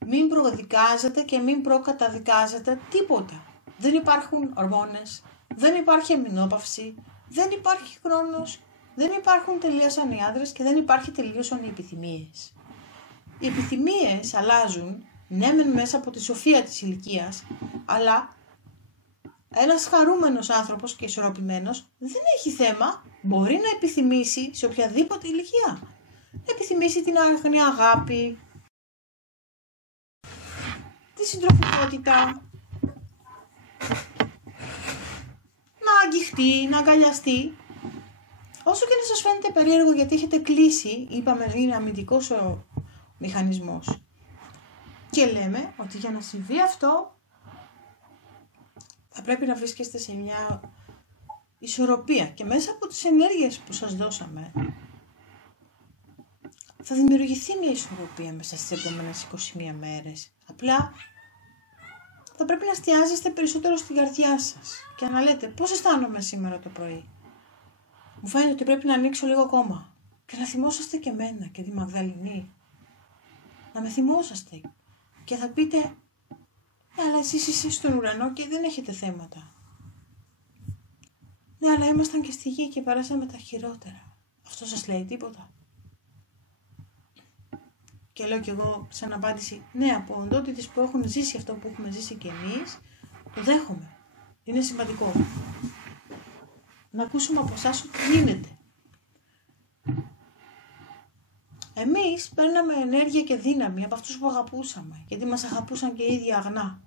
Μην προδικάζετε και μην προκαταδικάζετε τίποτα. Δεν υπάρχουν ορμόνες, δεν υπάρχει αμινόπαυση, δεν υπάρχει χρόνος, δεν υπάρχουν τελείωσαν οι άντρες και δεν υπάρχει τελείωσαν οι επιθυμίες. Οι επιθυμίες αλλάζουν, ναι μεν μέσα από τη σοφία της ηλικίας, αλλά ένας χαρούμενος άνθρωπος και ισορροπημένος δεν έχει θέμα, μπορεί να επιθυμήσει σε οποιαδήποτε ηλικία. Επιθυμήσει την άγνη αγάπη, τη συντροφικότητα, να αγγιχτεί, να αγκαλιαστεί. Όσο και να σας φαίνεται περίεργο γιατί έχετε κλείσει, είπαμε είναι αμυντικός ο μηχανισμός. Και λέμε ότι για να συμβεί αυτό θα πρέπει να βρίσκεστε σε μια ισορροπία και μέσα από τις ενέργειες που σας δώσαμε θα δημιουργηθεί μια ισορροπία μέσα στις επόμενες 21 μέρες. Απλά θα πρέπει να εστιάζεστε περισσότερο στην καρδιά σας και να λέτε πώς αισθάνομαι σήμερα το πρωί. Μου φαίνεται ότι πρέπει να ανοίξω λίγο ακόμα και να θυμόσαστε και εμένα και τη Μαγδαληνή. Να με θυμόσαστε και θα πείτε αλλά εσείς είστε στον ουρανό και δεν έχετε θέματα. Ναι, αλλά ήμασταν και στη γη και περάσαμε τα χειρότερα. Αυτό σας λέει τίποτα? Και λέω κι εγώ σαν απάντηση, ναι, από οντότητες που έχουν ζήσει αυτό που έχουμε ζήσει κι εμείς, Το δέχομαι. Είναι σημαντικό. Να ακούσουμε από εσάς ότι γίνεται. Εμείς παίρναμε ενέργεια και δύναμη από αυτούς που αγαπούσαμε, γιατί μας αγαπούσαν και οι ίδιοι αγνά.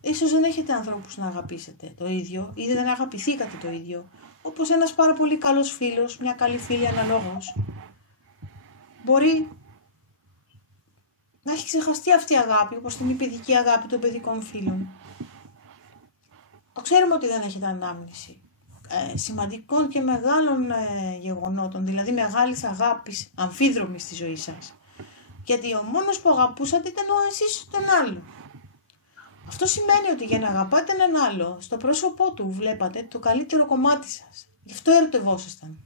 Ίσως δεν έχετε ανθρώπους να αγαπήσετε το ίδιο ή δεν αγαπηθήκατε το ίδιο, όπως ένας πάρα πολύ καλός φίλος, μια καλή φίλη αναλόγως. Μπορεί να έχει ξεχαστεί αυτή η αγάπη, όπως την παιδική αγάπη των παιδικών φίλων. Το ξέρουμε ότι δεν έχετε ανάμνηση σημαντικών και μεγάλων γεγονότων, δηλαδή μεγάλης αγάπης, αμφίδρομης στη ζωή σας. Γιατί ο μόνος που αγαπούσατε ήταν εσείς τον άλλο. Αυτό σημαίνει ότι για να αγαπάτε έναν άλλο, στο πρόσωπό του βλέπατε το καλύτερο κομμάτι σας. Γι' αυτό ερωτευόσασταν.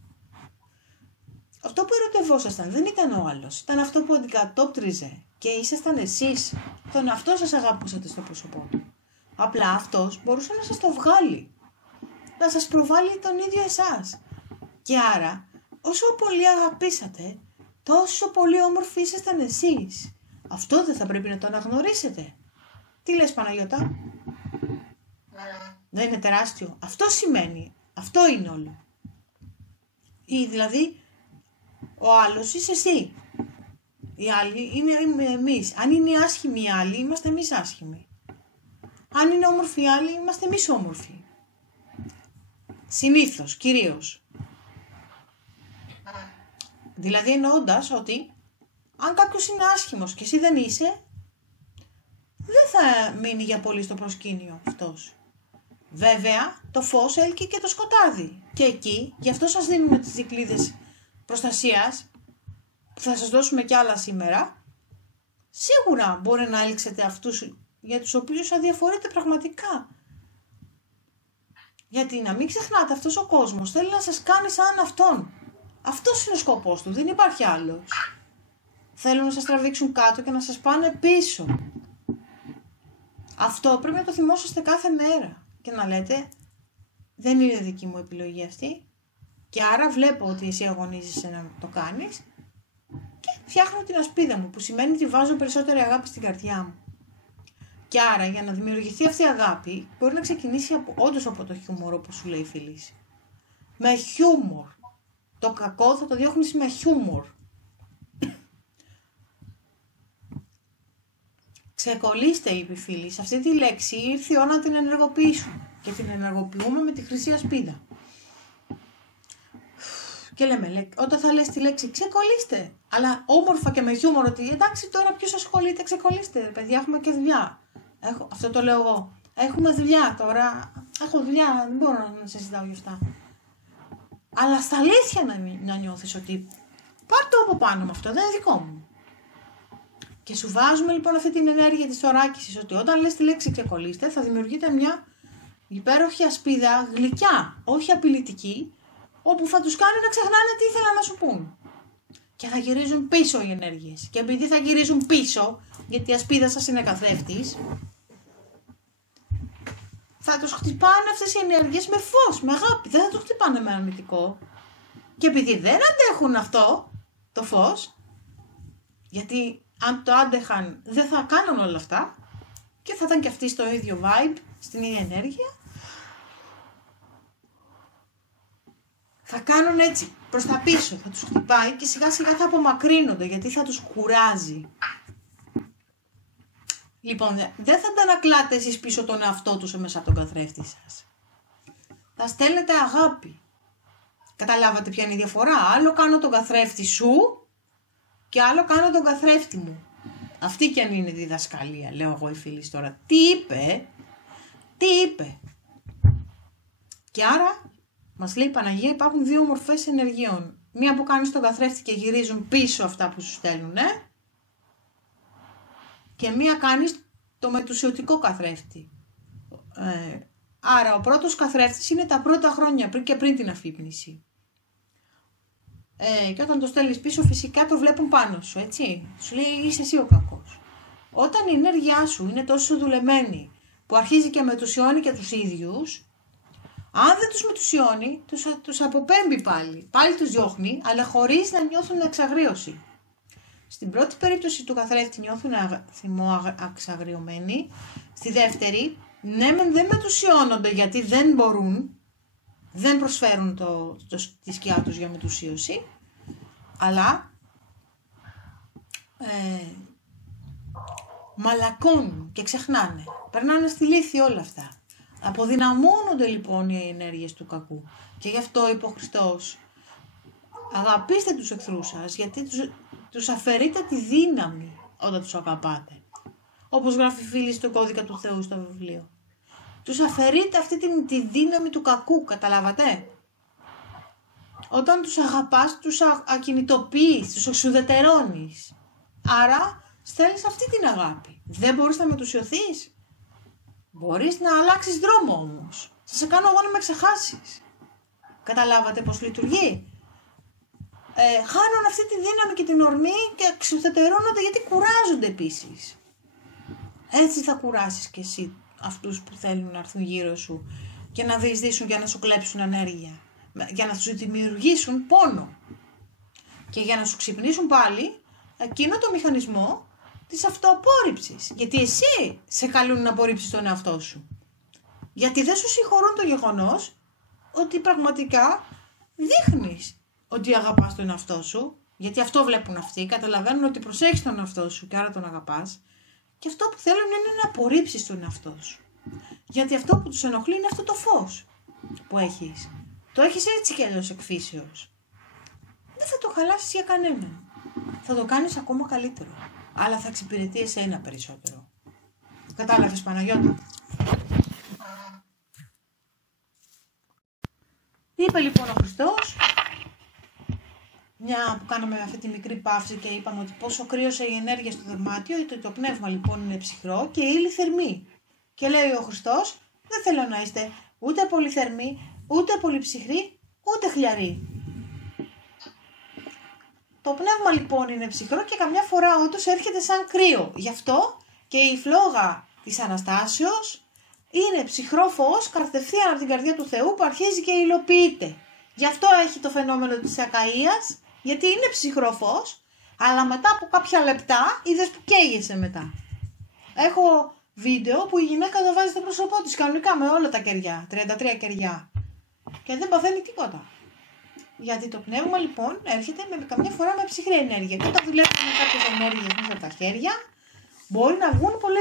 Αυτό που ερωτευόσασταν δεν ήταν ο άλλος, ήταν αυτό που αντικατόπτριζε και ήσασταν εσείς. Τον αυτό σας αγαπούσατε στο πρόσωπό του. Απλά αυτός μπορούσε να σας το βγάλει, να σας προβάλλει τον ίδιο εσάς. Και άρα, όσο πολύ αγαπήσατε, τόσο πολύ όμορφοι ήσασταν εσείς. Αυτό δεν θα πρέπει να το αναγνωρίσετε? Τι λες, Παναγιώτα? Δεν είναι τεράστιο? Αυτό σημαίνει, αυτό είναι όλο. Ή δηλαδή, ο άλλος είσαι εσύ. Οι άλλοι είναι εμείς. Αν είναι άσχημοι οι άλλοι, είμαστε εμείς άσχημοι. Αν είναι όμορφοι οι άλλοι, είμαστε εμείς όμορφοι. Συνήθως, κυρίως. Δηλαδή εννοώντας ότι αν κάποιος είναι άσχημος και εσύ δεν είσαι, δεν θα μείνει για πολύ στο προσκήνιο αυτός. Βέβαια, το φως έλκει και το σκοτάδι. Και εκεί, γι' αυτό σας δίνουμε τις δικλείδες προστασίας, που θα σας δώσουμε κι άλλα σήμερα. Σίγουρα μπορεί να έλξετε αυτούς για τους οποίους αδιαφορείτε πραγματικά. Γιατί να μην ξεχνάτε, αυτός ο κόσμος θέλει να σας κάνει σαν αυτόν. Αυτός είναι ο σκοπός του, δεν υπάρχει άλλος. Θέλουν να σας τραβήξουν κάτω και να σας πάνε πίσω. Αυτό πρέπει να το θυμόσαστε κάθε μέρα και να λέτε, δεν είναι δική μου επιλογή αυτή και άρα βλέπω ότι εσύ αγωνίζεσαι να το κάνεις και φτιάχνω την ασπίδα μου, που σημαίνει ότι βάζω περισσότερη αγάπη στην καρδιά μου. Και άρα για να δημιουργηθεί αυτή η αγάπη μπορεί να ξεκινήσει όντως από το χιούμορ, όπως σου λέει η Φελίση. Με χιούμορ. Το κακό θα το διώχνεις με χιούμορ. Ξεκολλήστε, είπε η φίλη, σε αυτή τη λέξη ήρθε η ώρα να την ενεργοποιήσουμε και την ενεργοποιούμε με τη χρυσή ασπίδα. Και λέμε, όταν θα λες τη λέξη ξεκολλήστε, αλλά όμορφα και με χιούμορ, ότι εντάξει τώρα ποιος ασχολείται, ξεκολλήστε, παιδιά, έχουμε και δουλειά. Αυτό το λέω εγώ. Έχουμε δουλειά τώρα, έχω δουλειά, δεν μπορώ να συζητάω γι' αυτά. Αλλά στα αλήθεια να νιώθεις ότι πάρ' το από πάνω με αυτό, δεν είναι δικό μου. Και σου βάζουμε λοιπόν αυτή την ενέργεια της θωράκισης, ότι όταν λες τη λέξη ξεκολλήστε θα δημιουργείται μια υπέροχη ασπίδα γλυκιά, όχι απειλητική, όπου θα τους κάνει να ξεχνάνε τι ήθελαν να σου πούν. Και θα γυρίζουν πίσω οι ενέργειες. Και επειδή θα γυρίζουν πίσω, γιατί η ασπίδα σας είναι καθρέφτης, θα τους χτυπάνε αυτές οι ενέργειες με φως, με αγάπη. Δεν θα τους χτυπάνε με αρνητικό. Και επειδή δεν αντέχουν αυτό, το φως, γιατί αν το άντεχαν δεν θα κάνουν όλα αυτά και θα ήταν και αυτοί στο ίδιο vibe, στην ίδια ενέργεια, θα κάνουν έτσι προς τα πίσω, θα τους χτυπάει και σιγά σιγά θα απομακρύνονται γιατί θα τους κουράζει. Λοιπόν, δεν θα αντανακλάτε εσείς πίσω τον εαυτό τους μέσα από τον καθρέφτη σας. Θα στέλνετε αγάπη. Καταλάβατε ποια είναι η διαφορά? Άλλο κάνω τον καθρέφτη σου και άλλο κάνω τον καθρέφτη μου. Αυτή κι αν είναι η διδασκαλία, λέω εγώ η φίλη τώρα. Τι είπε. Και άρα, μας λέει η Παναγία, υπάρχουν δύο μορφές ενεργειών. Μία που κάνεις τον καθρέφτη και γυρίζουν πίσω αυτά που σου στέλνουν, και μία κάνεις το μετουσιωτικό καθρέφτη. Άρα ο πρώτος καθρέφτης είναι τα πρώτα χρόνια πριν την αφύπνιση. Και όταν το στέλνεις πίσω φυσικά το βλέπουν πάνω σου, έτσι. Σου λέει είσαι εσύ ο κακός. Όταν η ενέργειά σου είναι τόσο δουλεμένη που αρχίζει και μετουσιώνει και τους ίδιους, αν δεν τους μετουσιώνει, τους αποπέμπει πάλι. Πάλι τους διώχνει, αλλά χωρίς να νιώθουν εξαγρίωση. Στην πρώτη περίπτωση του καθρέφτη νιώθουν εξαγριωμένοι. Στη δεύτερη ναι, δεν μετουσιώνονται γιατί δεν μπορούν, δεν προσφέρουν τη σκιά τους για μετουσίωση, αλλά μαλακώνουν και ξεχνάνε. Περνάνε στη λύθη όλα αυτά. Αποδυναμώνονται λοιπόν οι ενέργειες του κακού. Και γι' αυτό είπε ο Χριστός, αγαπήστε τους εχθρούς σας, γιατί τους αφαιρείτε τη δύναμη όταν τους αγαπάτε. Όπως γράφει η φίλη στο κώδικα του Θεού στο βιβλίο. Τους αφαιρείτε αυτή τη δύναμη του κακού, καταλάβατε. Όταν τους αγαπάς, τους ακινητοποιείς, τους εξουδετερώνεις. Άρα στέλνεις αυτή την αγάπη. Δεν μπορείς να μετουσιωθείς. Μπορείς να αλλάξεις δρόμο όμως. Θα σε κάνω εγώ να με ξεχάσεις. Καταλάβατε πώς λειτουργεί. Χάνουν αυτή τη δύναμη και την ορμή και εξουδετερώνονται γιατί κουράζονται επίσης. Έτσι θα κουράσεις και εσύ αυτούς που θέλουν να έρθουν γύρω σου και να διεισδύσουν για να σου κλέψουν ενέργεια. Για να σου δημιουργήσουν πόνο. Και για να σου ξυπνήσουν πάλι εκείνο το μηχανισμό της αυτοαπόρριψης. Γιατί εσύ σε καλούν να απορρίψεις τον εαυτό σου. Γιατί δεν σου συγχωρούν το γεγονός ότι πραγματικά δείχνεις ότι αγαπάς τον εαυτό σου. Γιατί αυτό βλέπουν αυτοί. Καταλαβαίνουν ότι προσέχεις τον εαυτό σου και άρα τον αγαπάς. Και αυτό που θέλουν είναι να απορρίψεις τον εαυτό σου. Γιατί αυτό που τους ενοχλεί είναι αυτό το φως που έχεις. Το έχεις έτσι κι αλλιώς εκφύσεως. Δεν θα το χαλάσεις για κανέναν. Θα το κάνεις ακόμα καλύτερο. Αλλά θα εξυπηρετεί εσένα περισσότερο. Κατάλαβες, Παναγιώτα? Είπε λοιπόν ο Χριστός, μια που κάναμε αυτή τη μικρή παύση και είπαμε ότι πόσο κρύωσε η ενέργεια στο δωμάτιο, το πνεύμα λοιπόν είναι ψυχρό και η ύλη θερμή. Και λέει ο Χριστός, δεν θέλω να είστε ούτε πολύ θερμοί, ούτε πολύ ψυχροί, ούτε χλιαροί. Το πνεύμα λοιπόν είναι ψυχρό και καμιά φορά όντως έρχεται σαν κρύο. Γι' αυτό και η φλόγα της Αναστάσεως είναι ψυχρό φως κατευθείαν από την καρδιά του Θεού που αρχίζει και υλοποιείται. Γι' αυτό έχει το φαινόμενο της ακαΐας, γιατί είναι ψυχρό φως, αλλά μετά από κάποια λεπτά είδες που καίγεσαι μετά. Έχω βίντεο που η γυναίκα το βάζει στο πρόσωπό της κανονικά με όλα τα κεριά, 33 κεριά. Και δεν παθαίνει τίποτα. Γιατί το πνεύμα λοιπόν έρχεται καμιά φορά με ψυχρή ενέργεια. Και όταν δουλεύουμε με κάποιες ενέργειες μέσα από τα χέρια, μπορεί να βγουν πολύ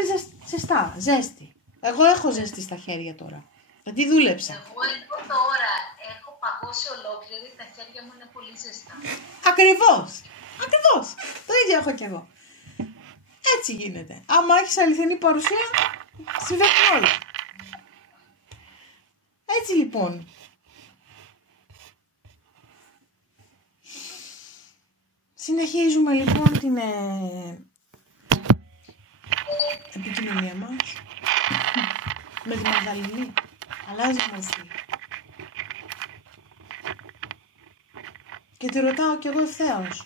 ζεστά, ζέστη. Εγώ έχω ζέστη στα χέρια τώρα. Γιατί δούλεψα. Εγώ λίγο τώρα έχω παγώσει ολόκληρη, τα χέρια μου είναι πολύ ζεστά. Ακριβώς. Ακριβώς. Το ίδιο έχω κι εγώ. Έτσι γίνεται. Άμα έχεις αληθινή παρουσία, συμβαίνουν όλα. Έτσι λοιπόν. Συνεχίζουμε λοιπόν την επικοινωνία μας με τη Μαγδαληνή. Αλλάζει μορφή. Και τη ρωτάω κι εγώ ευθέως.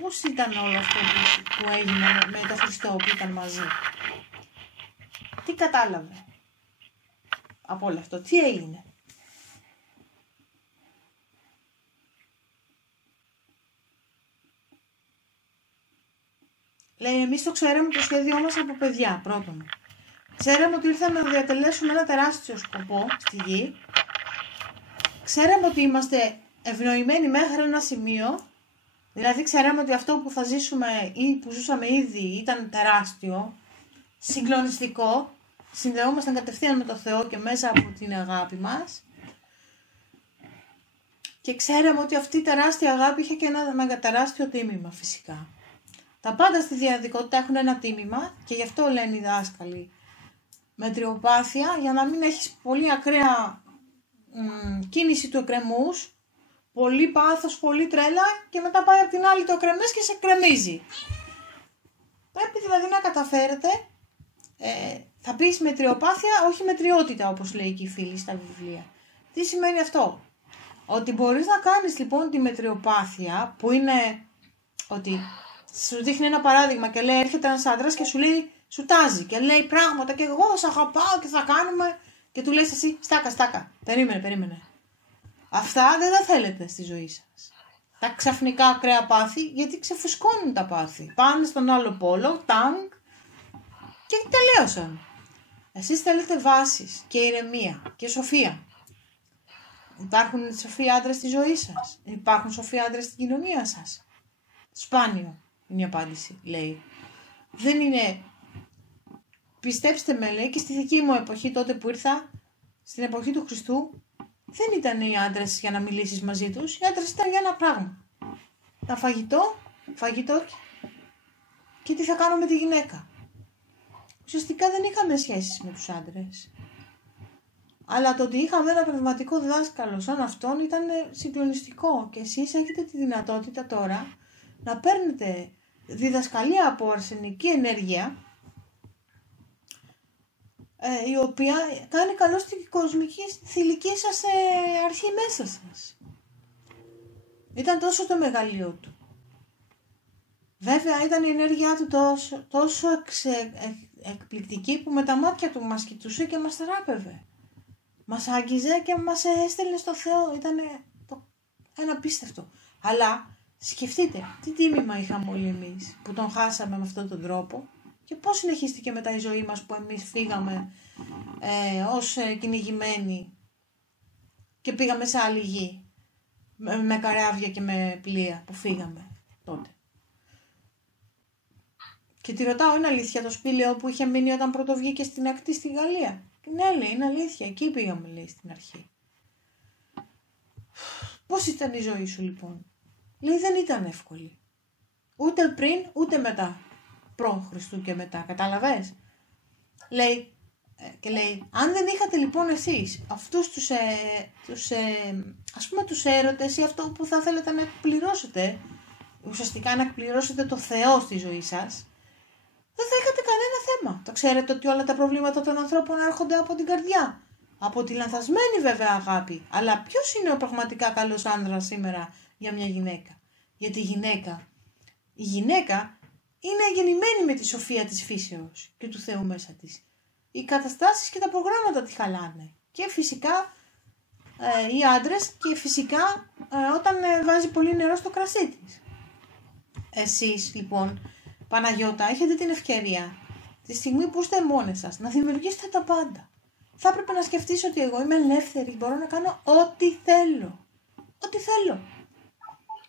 Πώς ήταν όλο αυτό που έγινε με τον Χριστό που ήταν μαζί. Τι κατάλαβε από όλο αυτό. Τι έγινε. Λέει, εμείς το ξέραμε το σχέδιό μας από παιδιά, πρώτον. Ξέραμε ότι ήρθαμε να διατελέσουμε ένα τεράστιο σκοπό στη γη. Ξέραμε ότι είμαστε ευνοημένοι μέχρι ένα σημείο. Δηλαδή ξέραμε ότι αυτό που θα ζήσουμε ή που ζούσαμε ήδη ήταν τεράστιο, συγκλονιστικό. Συνδεόμασταν κατευθείαν με το Θεό και μέσα από την αγάπη μας. Και ξέραμε ότι αυτή η τεράστια αγάπη είχε και ένα μεγατεράστιο τίμημα φυσικά. Τα πάντα στη διαδικότητα έχουν ένα τίμημα και γι' αυτό λένε οι δάσκαλοι μετριοπάθεια, για να μην έχεις πολύ ακραία κίνηση του εκκρεμούς, πολύ πάθος, πολύ τρέλα και μετά πάει από την άλλη το εκκρεμές και σε εκκρεμίζει. Πρέπει δηλαδή να καταφέρετε, θα πεις μετριοπάθεια, όχι μετριότητα όπως λέει και η φίλη στα βιβλία. Τι σημαίνει αυτό? Ότι μπορείς να κάνεις λοιπόν τη μετριοπάθεια που είναι ότι σου δείχνει ένα παράδειγμα και λέει έρχεται ένας άντρας και σου λέει, σου τάζει και λέει πράγματα και εγώ σε αγαπάω και θα κάνουμε και του λες εσύ στάκα, περίμενε. Αυτά δεν τα θέλετε στη ζωή σας. Τα ξαφνικά ακραία πάθη, γιατί ξεφουσκώνουν τα πάθη. Πάνε στον άλλο πόλο, τάγκ και τελείωσαν. Εσείς θέλετε βάσεις και ηρεμία και σοφία. Υπάρχουν σοφοί άντρες στη ζωή σας? Υπάρχουν σοφοί άντρες στην κοινωνία σας? Σπάνιο είναι η απάντηση, λέει. Δεν είναι... Πιστέψτε με, λέει, και στη δική μου εποχή τότε που ήρθα, στην εποχή του Χριστού, δεν ήταν οι άντρες για να μιλήσεις μαζί τους. Οι άντρες ήταν για ένα πράγμα. Να φαγητό και τι θα κάνω με τη γυναίκα. Ουσιαστικά δεν είχαμε σχέσεις με τους άντρες. Αλλά το ότι είχαμε ένα πνευματικό δάσκαλο σαν αυτόν ήταν συγκλονιστικό. Και εσείς έχετε τη δυνατότητα τώρα να παίρνετε διδασκαλία από αρσενική ενέργεια, η οποία κάνει καλό στην κοσμική θηλυκή σας αρχή μέσα σας. Ήταν τόσο το μεγαλείο του. Βέβαια ήταν η ενέργειά του τόσο εκπληκτική που με τα μάτια του μας κοιτούσε και μας θεράπευε. Μας άγγιζε και μας έστελνε στο Θεό. Ήταν ένα απίστευτο. Αλλά σκεφτείτε τι τίμημα είχαμε όλοι εμείς που τον χάσαμε με αυτόν τον τρόπο και πώς συνεχίστηκε μετά η ζωή μας που εμείς φύγαμε ως κυνηγημένοι και πήγαμε σε άλλη γη με καράβια και με πλοία που φύγαμε τότε. Και τη ρωτάω, είναι αλήθεια το σπήλαιο που είχε μείνει όταν πρώτο βγήκε στην ακτή στη Γαλλία? Ναι, λέει, είναι αλήθεια. Εκεί πήγαμε, λέει, στην αρχή. Πώς ήταν η ζωή σου, λοιπόν? Λέει, δεν ήταν εύκολη. Ούτε πριν, ούτε μετά. Προ Χριστού και μετά. Κατάλαβες? Λέει, και λέει, αν δεν είχατε λοιπόν εσείς αυτούς τους έρωτες ή αυτό που θα θέλετε να εκπληρώσετε, ουσιαστικά να εκπληρώσετε το Θεό στη ζωή σας, δεν θα είχατε κανένα θέμα. Το ξέρετε ότι όλα τα προβλήματα των ανθρώπων έρχονται από την καρδιά. Από τη λανθασμένη βέβαια αγάπη. Αλλά ποιος είναι ο πραγματικά καλός άνδρας σήμερα για μια γυναίκα? Γιατί η γυναίκα είναι γεννημένη με τη σοφία της φύσεως και του Θεού μέσα της. Οι καταστάσεις και τα προγράμματα τη χαλάνε. Και φυσικά οι άντρες και φυσικά όταν βάζει πολύ νερό στο κρασί της. Εσείς λοιπόν, Παναγιώτα, έχετε την ευκαιρία τη στιγμή που είστε μόνες σας να δημιουργήσετε τα πάντα. Θα έπρεπε να σκεφτείς ότι εγώ είμαι ελεύθερη, μπορώ να κάνω ό,τι θέλω. Ό,τι θέλω.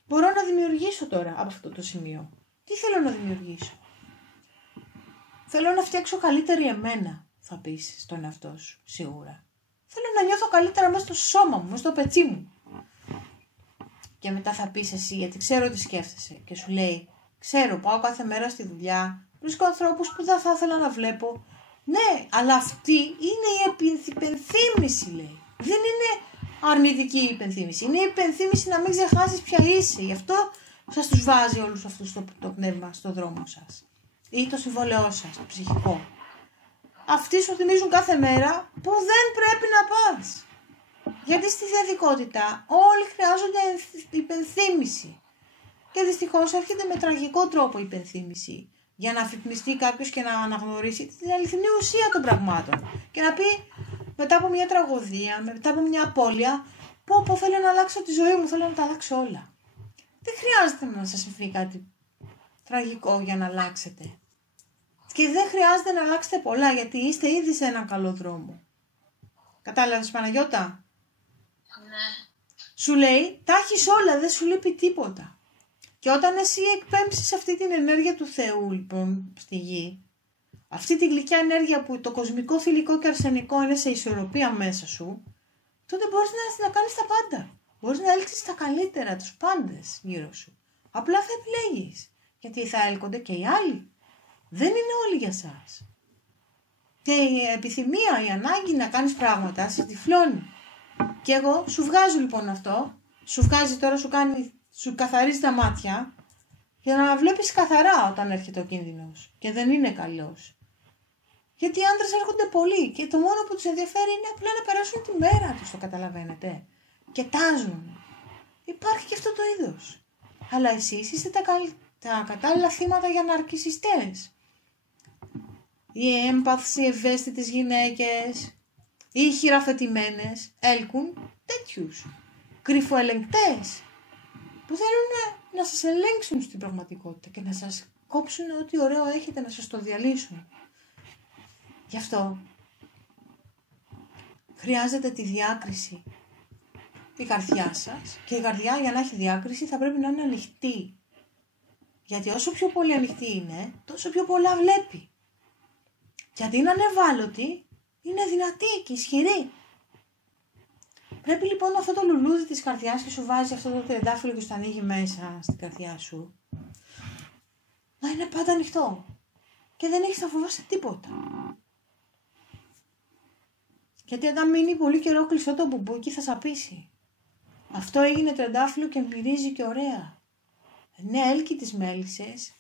Μπορώ να δημιουργήσω τώρα από αυτό το σημείο. Τι θέλω να δημιουργήσω? Θέλω να φτιάξω καλύτερη εμένα, θα πεις στον εαυτό σου, σίγουρα. Θέλω να νιώθω καλύτερα μέσα στο σώμα μου, μέσα στο πετσί μου. Και μετά θα πεις εσύ, γιατί ξέρω τι σκέφτεσαι, και σου λέει, ξέρω, πάω κάθε μέρα στη δουλειά, βρίσκω ανθρώπους που δεν θα ήθελα να βλέπω. Ναι, αλλά αυτή είναι η υπενθύμηση, λέει. Δεν είναι αρνητική υπενθύμηση. Είναι η υπενθύμηση να μην ξεχάσεις ποια είσαι. Γι' αυτό σας τους βάζει όλους αυτούς το πνεύμα στο δρόμο σας. Ή το συμβόλαιό σας, το ψυχικό. Αυτοί σου θυμίζουν κάθε μέρα που δεν πρέπει να πας. Γιατί στη διαδικότητα όλοι χρειάζονται υπενθύμηση. Και δυστυχώς έρχεται με τραγικό τρόπο η υπενθύμηση. Για να αφυπνιστεί κάποιος και να αναγνωρίσει την αληθινή ουσία των πραγμάτων. Και να πει μετά από μια τραγωδία, μετά από μια απώλεια, πω θέλω να αλλάξω τη ζωή μου, θέλω να τα αλλάξω όλα. Δεν χρειάζεται να σας συμβεί κάτι τραγικό για να αλλάξετε. Και δεν χρειάζεται να αλλάξετε πολλά, γιατί είστε ήδη σε έναν καλό δρόμο. Κατάλαβες, Παναγιώτα? Ναι. Σου λέει, τα έχεις όλα, δεν σου λείπει τίποτα. Και όταν εσύ εκπέμψεις αυτή την ενέργεια του Θεού, λοιπόν, στη γη, αυτή τη γλυκιά ενέργεια που το κοσμικό, θηλυκό και αρσενικό είναι σε ισορροπία μέσα σου, τότε μπορείς να κάνεις τα πάντα. Μπορείς να έλξεις τα καλύτερα, τους πάντες γύρω σου. Απλά θα επιλέγεις, γιατί θα έλκονται και οι άλλοι. Δεν είναι όλοι για σας. Και η επιθυμία, η ανάγκη να κάνεις πράγματα σε τυφλώνει. Και εγώ σου βγάζω λοιπόν αυτό, σου βγάζει τώρα, σου καθαρίζει τα μάτια για να βλέπεις καθαρά όταν έρχεται ο κίνδυνος και δεν είναι καλός. Γιατί οι άντρες έρχονται πολύ και το μόνο που τους ενδιαφέρει είναι απλά να περάσουν τη μέρα τους, το καταλαβαίνετε. Και τάζουν. Υπάρχει και αυτό το είδος. Αλλά εσείς είστε τα κατάλληλα θύματα για ναρκισσιστές. Οι έμπαθες, οι ευαίσθητες γυναίκες, οι χειραφετημένες έλκουν τέτοιους κρυφοελεγκτές που θέλουν να σας ελέγξουν στην πραγματικότητα και να σας κόψουν ό,τι ωραίο έχετε, να σας το διαλύσουν. Γι' αυτό χρειάζεται τη διάκριση η καρδιά σας και η καρδιά για να έχει διάκριση θα πρέπει να είναι ανοιχτή. Γιατί όσο πιο πολύ ανοιχτή είναι, τόσο πιο πολλά βλέπει. Γιατί είναι ανευάλωτη, είναι δυνατή και ισχυρή. Πρέπει λοιπόν αυτό το λουλούδι της καρδιάς και σου βάζει αυτό το τριαντάφυλλο και σου το ανοίγει μέσα στην καρδιά σου, να είναι πάντα ανοιχτό και δεν έχεις να φοβάσαι τίποτα. Γιατί όταν μείνει πολύ καιρό κλειστό το μπουμπούκι θα σαπίσει. Αυτό έγινε τριαντάφυλλο και μυρίζει και ωραία. Ναι, έλκει τις μέλισσες,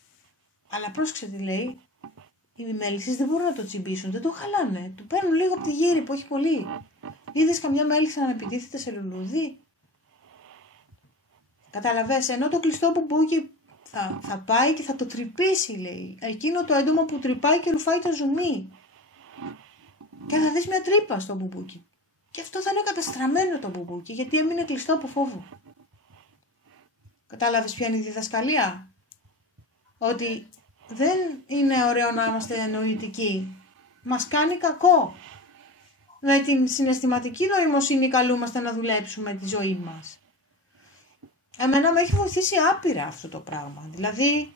αλλά πρόσεξε τι λέει, οι μέλισσες δεν μπορούν να το τσιμπήσουν, δεν το χαλάνε, του παίρνουν λίγο από τη γύρι που έχει πολύ. Είδες καμιά μέλισσα να επιτίθεται σε λουλούδι? Καταλαβες, ενώ το κλειστό μπουμπούκι θα πάει και θα το τρυπήσει, λέει. Εκείνο το έντομο που τρυπάει και ρουφάει το ζουμί. Και θα δεις μια τρύπα στο μπουμπούκι. Και αυτό θα είναι καταστραμμένο το μπουμπούκι, γιατί έμεινε κλειστό από φόβο. Κατάλαβες ποια είναι η διδασκαλία? Ότι δεν είναι ωραίο να είμαστε νοητικοί. Μας κάνει κακό. Με την συναισθηματική νοημοσύνη καλούμαστε να δουλέψουμε τη ζωή μας. Εμένα με έχει βοηθήσει άπειρα αυτό το πράγμα. Δηλαδή,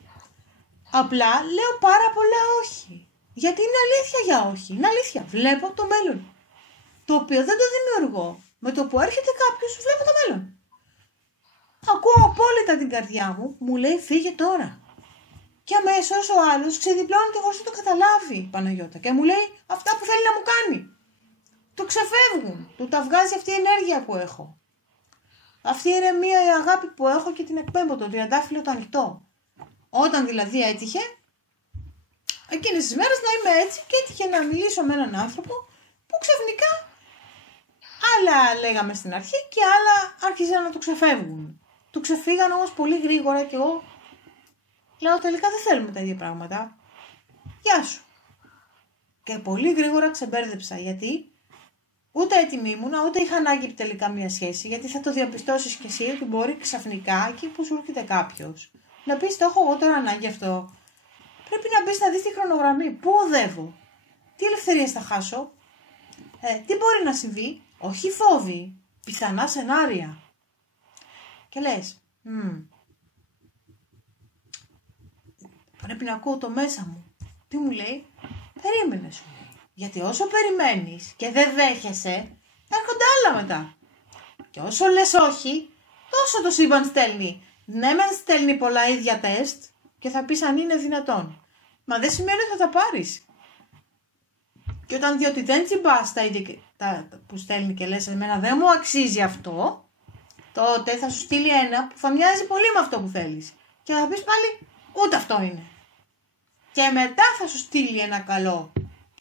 απλά λέω πάρα πολλά όχι. Γιατί είναι αλήθεια για όχι. Είναι αλήθεια. Βλέπω το μέλλον. Το οποίο δεν το δημιουργώ. Με το που έρχεται κάποιος, βλέπω το μέλλον. Ακούω απόλυτα την καρδιά μου λέει φύγε τώρα. Και αμέσως ο άλλος ξεδιπλώνεται χωρίς να το καταλάβει, Παναγιώτα. Και μου λέει αυτά που θέλει να μου κάνει. Του ξεφεύγουν. Του τα βγάζει αυτή η ενέργεια που έχω. Αυτή είναι μία η αγάπη που έχω και την εκπέμπω, το τριαντάφυλλο το ανοιχτό. Όταν δηλαδή έτυχε, εκείνες τις μέρες να είμαι έτσι και έτυχε να μιλήσω με έναν άνθρωπο που ξαφνικά άλλα λέγαμε στην αρχή και άλλα άρχισαν να του ξεφεύγουν. Του ξεφύγαν όμως πολύ γρήγορα και εγώ λέω τελικά δεν θέλουμε τα ίδια πράγματα. Γεια σου. Και πολύ γρήγορα ξεμπέρδεψα γιατί ούτε έτοιμη ήμουνα, ούτε είχα ανάγκη τελικά μια σχέση, γιατί θα το διαπιστώσεις κι εσύ ότι μπορεί ξαφνικά εκεί που σου έρχεται κάποιος να πεις το έχω εγώ τώρα ανάγκη αυτό. Πρέπει να μπεις να δεις τη χρονογραμμή. Πού οδεύω, τι ελευθερίες θα χάσω, τι μπορεί να συμβεί, όχι φόβοι, πιθανά σενάρια. Και λες, πρέπει να ακούω το μέσα μου. Τι μου λέει? Περίμενε, σου λέει. Γιατί όσο περιμένεις και δεν δέχεσαι, έρχονται άλλα μετά. Και όσο λες όχι, τόσο το σύμπαν στέλνει. Ναι, μεν στέλνει πολλά ίδια τεστ και θα πεις αν είναι δυνατόν. Μα δεν σημαίνει ότι θα τα πάρεις. Και όταν δει ότι δεν τσιμπάς τα ίδια που στέλνει και λες εμένα δεν μου αξίζει αυτό, τότε θα σου στείλει ένα που θα μοιάζει πολύ με αυτό που θέλεις. Και θα πεις πάλι ούτε αυτό είναι. Και μετά θα σου στείλει ένα καλό,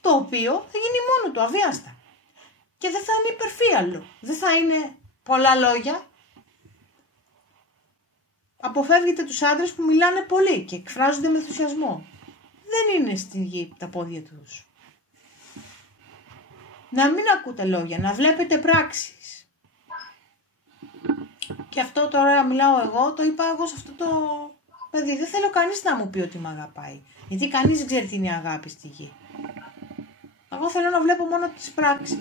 το οποίο θα γίνει μόνο του αβίαστα. Και δεν θα είναι υπερφύαλο. Δεν θα είναι πολλά λόγια. Αποφεύγετε τους άντρες που μιλάνε πολύ και εκφράζονται με ενθουσιασμό. Δεν είναι στην γη τα πόδια τους. Να μην ακούτε λόγια, να βλέπετε πράξεις. Και αυτό τώρα μιλάω εγώ, το είπα εγώ σε αυτό το παιδί. Δεν θέλω κανείς να μου πει ότι με αγαπάει. Γιατί κανείς δεν ξέρει τι είναι αγάπη στη γη. Εγώ θέλω να βλέπω μόνο τις πράξεις.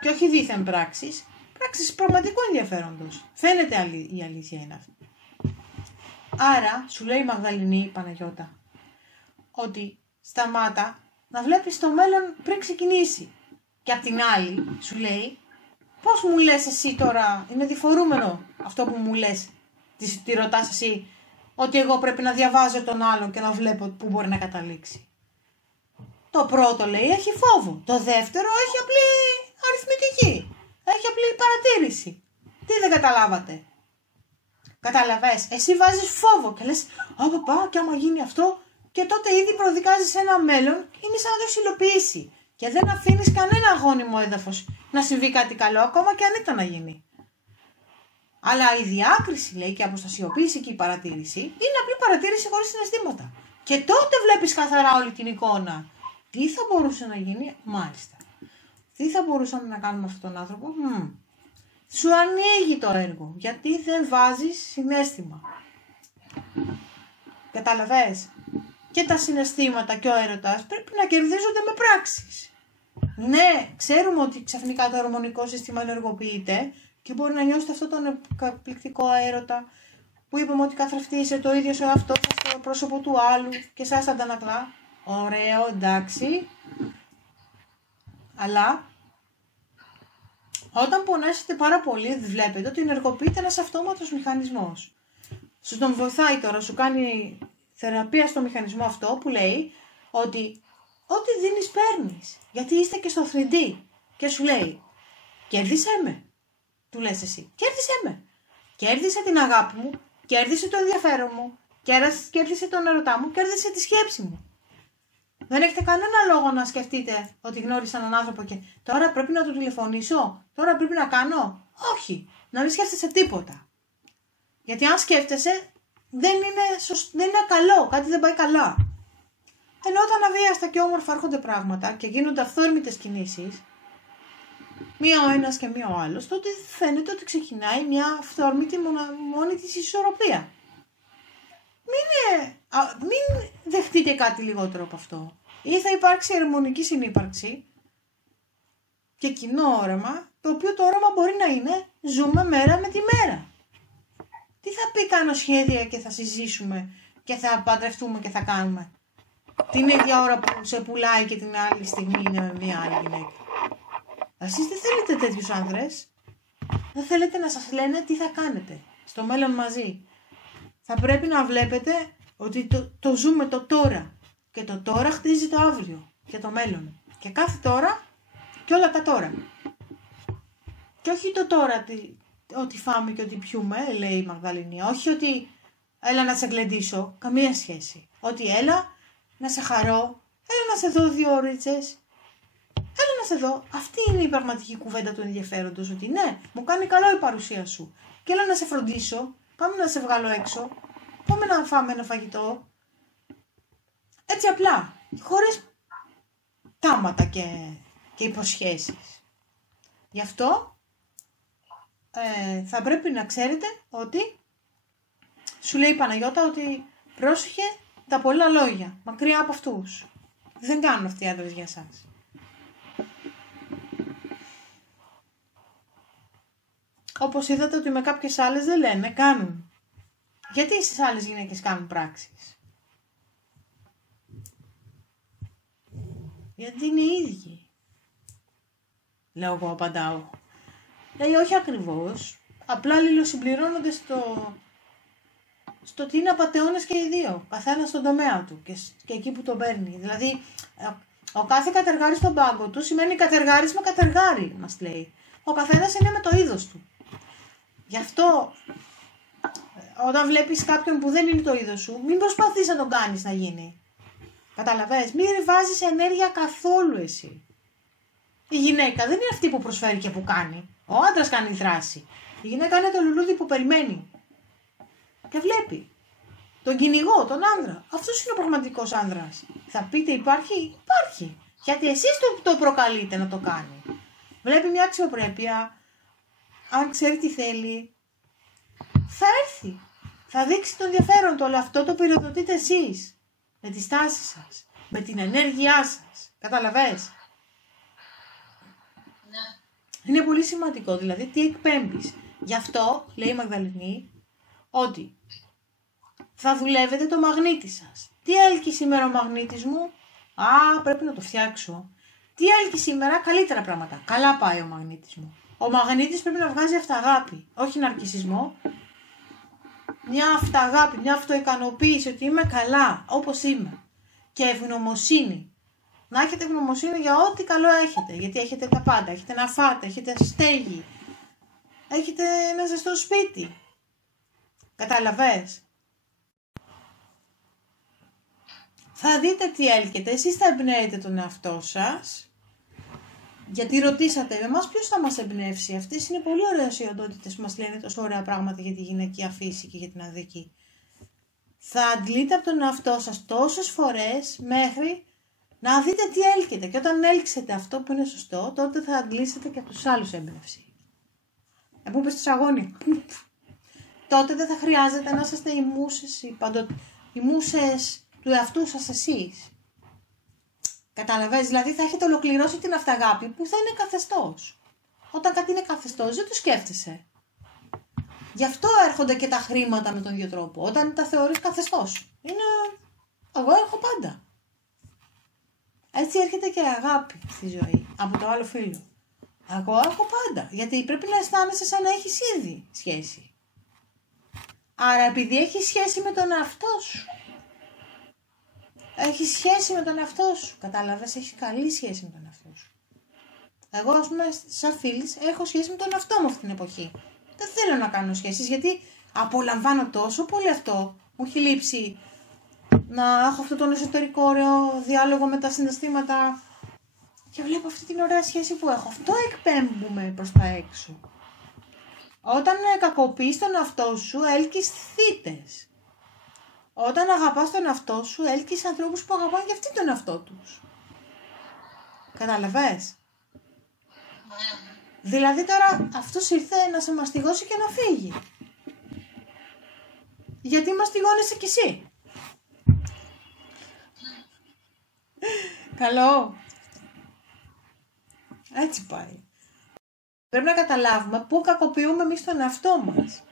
Και όχι δίθεν πράξεις. Πράξεις πραγματικού ενδιαφέροντος. Φαίνεται η αλήθεια είναι αυτή. Άρα, σου λέει η Μαγδαληνή Παναγιώτα, ότι σταμάτα να βλέπεις το μέλλον πριν ξεκινήσει. Και απ' την άλλη, σου λέει, πώς μου λες εσύ τώρα, είναι διφορούμενο αυτό που μου λες, τη ρωτάς εσύ, ότι εγώ πρέπει να διαβάζω τον άλλον και να βλέπω πού μπορεί να καταλήξει. Το πρώτο λέει έχει φόβο, το δεύτερο έχει απλή αριθμητική, έχει απλή παρατήρηση. Τι δεν καταλάβατε? Καταλαβες, εσύ βάζεις φόβο και λες, παπά, και άμα γίνει αυτό, και τότε ήδη προδικάζεις ένα μέλλον, είναι σαν να το έχεις υλοποιήσει. Και δεν αφήνεις κανένα αγώνιμο έδαφος να συμβεί κάτι καλό, ακόμα και αν ήταν να γίνει. Αλλά η διάκριση, λέει, και η αποστασιοποίηση και η παρατήρηση είναι απλή παρατήρηση χωρίς συναισθήματα. Και τότε βλέπεις καθαρά όλη την εικόνα. Τι θα μπορούσε να γίνει, μάλιστα. Τι θα μπορούσαμε να κάνουμε αυτόν τον άνθρωπο, Σου ανοίγει το έργο, γιατί δεν βάζεις συναίσθημα. Καταλαβες. Και τα συναισθήματα και ο έρωτας πρέπει να κερδίζονται με πράξεις. Ναι, ξέρουμε ότι ξαφνικά το ορμονικό σύστημα ενεργοποιείται και μπορεί να νιώσετε αυτό τον εκπληκτικό έρωτα που είπαμε ότι καθρεφτίζεται το ίδιο σε αυτό στο πρόσωπο του άλλου και σας αντανακλά. Ωραίο, εντάξει. Αλλά όταν πονέσετε πάρα πολύ, βλέπετε ότι ενεργοποιείται ένας αυτόματος μηχανισμός. Σου τον βοηθάει τώρα, σου κάνει θεραπεία στο μηχανισμό αυτό που λέει ότι ό,τι δίνεις παίρνεις. Γιατί είστε και στο 3D και σου λέει κέρδισέ με. Του λες εσύ, κέρδισέ με. Κέρδισε την αγάπη μου, κέρδισε το ενδιαφέρον μου, κέρδισε τον ερωτά μου, κέρδισε τη σκέψη μου. Δεν έχετε κανένα λόγο να σκεφτείτε ότι γνώρισα έναν άνθρωπο και τώρα πρέπει να του τηλεφωνήσω, τώρα πρέπει να κάνω. Όχι, να μην σκέφτεσαι τίποτα. Γιατί αν σκέφτεσαι δεν είναι καλό, κάτι δεν πάει καλά. Ενώ όταν αβίαστα και όμορφα έρχονται πράγματα και γίνονται αυθόρμητες κινήσεις, μία ο ένας και μία ο άλλος, τότε φαίνεται ότι ξεκινάει μια αυθόρμητη μόνη της ισορροπία. Μην δεχτείτε κάτι λιγότερο από αυτό. Ή θα υπάρξει ερμονική συνύπαρξη και κοινό όραμα, το οποίο το όραμα μπορεί να είναι ζούμε μέρα με τη μέρα. Τι θα πει κάνω σχέδια και θα συζήσουμε και θα παντρευτούμε και θα κάνουμε την ίδια ώρα που σε πουλάει και την άλλη στιγμή είναι με μια άλλη γυναίκα. Εσείς δεν θέλετε τέτοιους άνδρες. Δεν θέλετε να σας λένε τι θα κάνετε στο μέλλον μαζί. Θα πρέπει να βλέπετε ότι το ζούμε το τώρα. Και το τώρα χτίζει το αύριο και το μέλλον. Και κάθε τώρα και όλα τα τώρα. Και όχι το τώρα ότι φάμε και ότι πιούμε, λέει η Μαγδαληνή. Όχι ότι έλα να σε γλεντήσω. Καμία σχέση. Ότι έλα να σε χαρώ. Έλα να σε δω 2 ώριτσες. Έλα να σε δω. Αυτή είναι η πραγματική κουβέντα του ενδιαφέροντος. Ότι ναι, μου κάνει καλό η παρουσία σου. Και έλα να σε φροντίσω. Πάμε να σε βγάλω έξω. Πάμε να φάμε ένα φαγητό. Έτσι απλά. Χωρίς τάματα και υποσχέσεις. Γι' αυτό θα πρέπει να ξέρετε ότι σου λέει η Παναγιώτα ότι πρόσεχε τα πολλά λόγια. Μακριά από αυτούς. Δεν κάνουν αυτοί οι άντρες για σας. Όπως είδατε ότι με κάποιες άλλες δεν λένε, κάνουν. Γιατί στις άλλες γυναίκες κάνουν πράξεις? Γιατί είναι οι ίδιοι. Λέω εγώ, απαντάω. Λέει όχι ακριβώς. Απλά αλληλοσυμπληρώνονται στο ότι είναι απατεώνες και οι δύο. Καθένας στον τομέα του και εκεί που τον παίρνει. Δηλαδή, ο κάθε κατεργάρης στον πάγκο του σημαίνει κατεργάρης με κατεργάρι, μας λέει. Ο καθένας είναι με το είδος του. Γι' αυτό, όταν βλέπεις κάποιον που δεν είναι το είδος σου, μην προσπαθείς να τον κάνεις να γίνει. Καταλαβαίνεις, μην βάζεις ενέργεια καθόλου εσύ. Η γυναίκα δεν είναι αυτή που προσφέρει και που κάνει. Ο άντρας κάνει δράση. Η γυναίκα είναι το λουλούδι που περιμένει. Και βλέπει. Τον κυνηγό, τον άντρα. Αυτός είναι ο πραγματικός άντρας. Θα πείτε υπάρχει? Υπάρχει. Γιατί εσείς το προκαλείτε να το κάνει. Βλέπει μια αξιοπρέπεια. Αν ξέρει τι θέλει, θα έρθει. Θα δείξει το ενδιαφέρον του, αλλά αυτό το πυροδοτείτε εσείς. Με τη στάση σας. Με την ενέργειά σας. Καταλαβες? Ναι. Είναι πολύ σημαντικό, δηλαδή τι εκπέμπεις. Γι' αυτό, λέει η Μαγδαληνή, ότι θα δουλεύετε το μαγνήτη σας. Τι έλκει σήμερα ο μαγνήτης μου? Πρέπει να το φτιάξω. Τι έλκει σήμερα? Καλύτερα πράγματα. Καλά πάει ο μαγνήτης μου. Ο μαγνήτης πρέπει να βγάζει αυταγάπη, όχι ναρκισσισμό. Μια αυταγάπη, μια αυτοικανοποίηση ότι είμαι καλά, όπως είμαι. Και ευγνωμοσύνη. Να έχετε ευγνωμοσύνη για ό,τι καλό έχετε. Γιατί έχετε τα πάντα. Έχετε να φάτε, έχετε στέγη. Έχετε ένα ζεστό σπίτι. Καταλαβες? Θα δείτε τι έλκεται. Εσείς θα εμπνέετε τον εαυτό σας. Γιατί ρωτήσατε, εμάς ποιος θα μας εμπνεύσει? Αυτές είναι πολύ ωραίες οι οντότητες που μας λένε τόσο ωραία πράγματα για τη γυναικεία φύση και για την αδική. Θα αντλείτε από τον εαυτό σας τόσες φορές μέχρι να δείτε τι έλκεται. Και όταν έλξετε αυτό που είναι σωστό, τότε θα αντλήσετε και από τους άλλους έμπνευση. Μου είπες στο αγώνι. Τότε δεν θα χρειάζεται να είσαστε οι μουσες του εαυτού σας εσείς. Καταλαβαίνεις, δηλαδή θα έχετε ολοκληρώσει την αυταγάπη που θα είναι καθεστώς. Όταν κάτι είναι καθεστώς δεν το σκέφτεσαι. Γι' αυτό έρχονται και τα χρήματα με τον ίδιο τρόπο. Όταν τα θεωρείς καθεστώς. Είναι... Εγώ έχω πάντα. Έτσι έρχεται και αγάπη στη ζωή. Από το άλλο φύλλο. Εγώ έχω πάντα. Γιατί πρέπει να αισθάνεσαι σαν να έχεις ήδη σχέση. Άρα επειδή έχεις σχέση με τον εαυτό σου. Έχεις σχέση με τον εαυτό σου. Κατάλαβες, έχεις καλή σχέση με τον εαυτό σου. Εγώ, ας πούμε, σαν φίλης, έχω σχέση με τον εαυτό μου αυτή την εποχή. Δεν θέλω να κάνω σχέσεις γιατί απολαμβάνω τόσο πολύ αυτό. Μου έχει λείψει να έχω αυτόν τον εσωτερικό ωραίο διάλογο με τα συναισθήματα και βλέπω αυτή την ωραία σχέση που έχω. Αυτό εκπέμπουμε προς τα έξω. Όταν κακοποιείς τον εαυτό σου, έλκεις θύτες. Όταν αγαπάς τον εαυτό σου, έλκεις ανθρώπους που αγαπάνε και αυτοί τον εαυτό τους. Καταλαβες. Δηλαδή τώρα αυτός ήρθε να σε μαστιγώσει και να φύγει. Γιατί μαστιγώνεσαι κι εσύ. Καλό. Έτσι πάει. Πρέπει να καταλάβουμε πού κακοποιούμε εμείς τον εαυτό μας.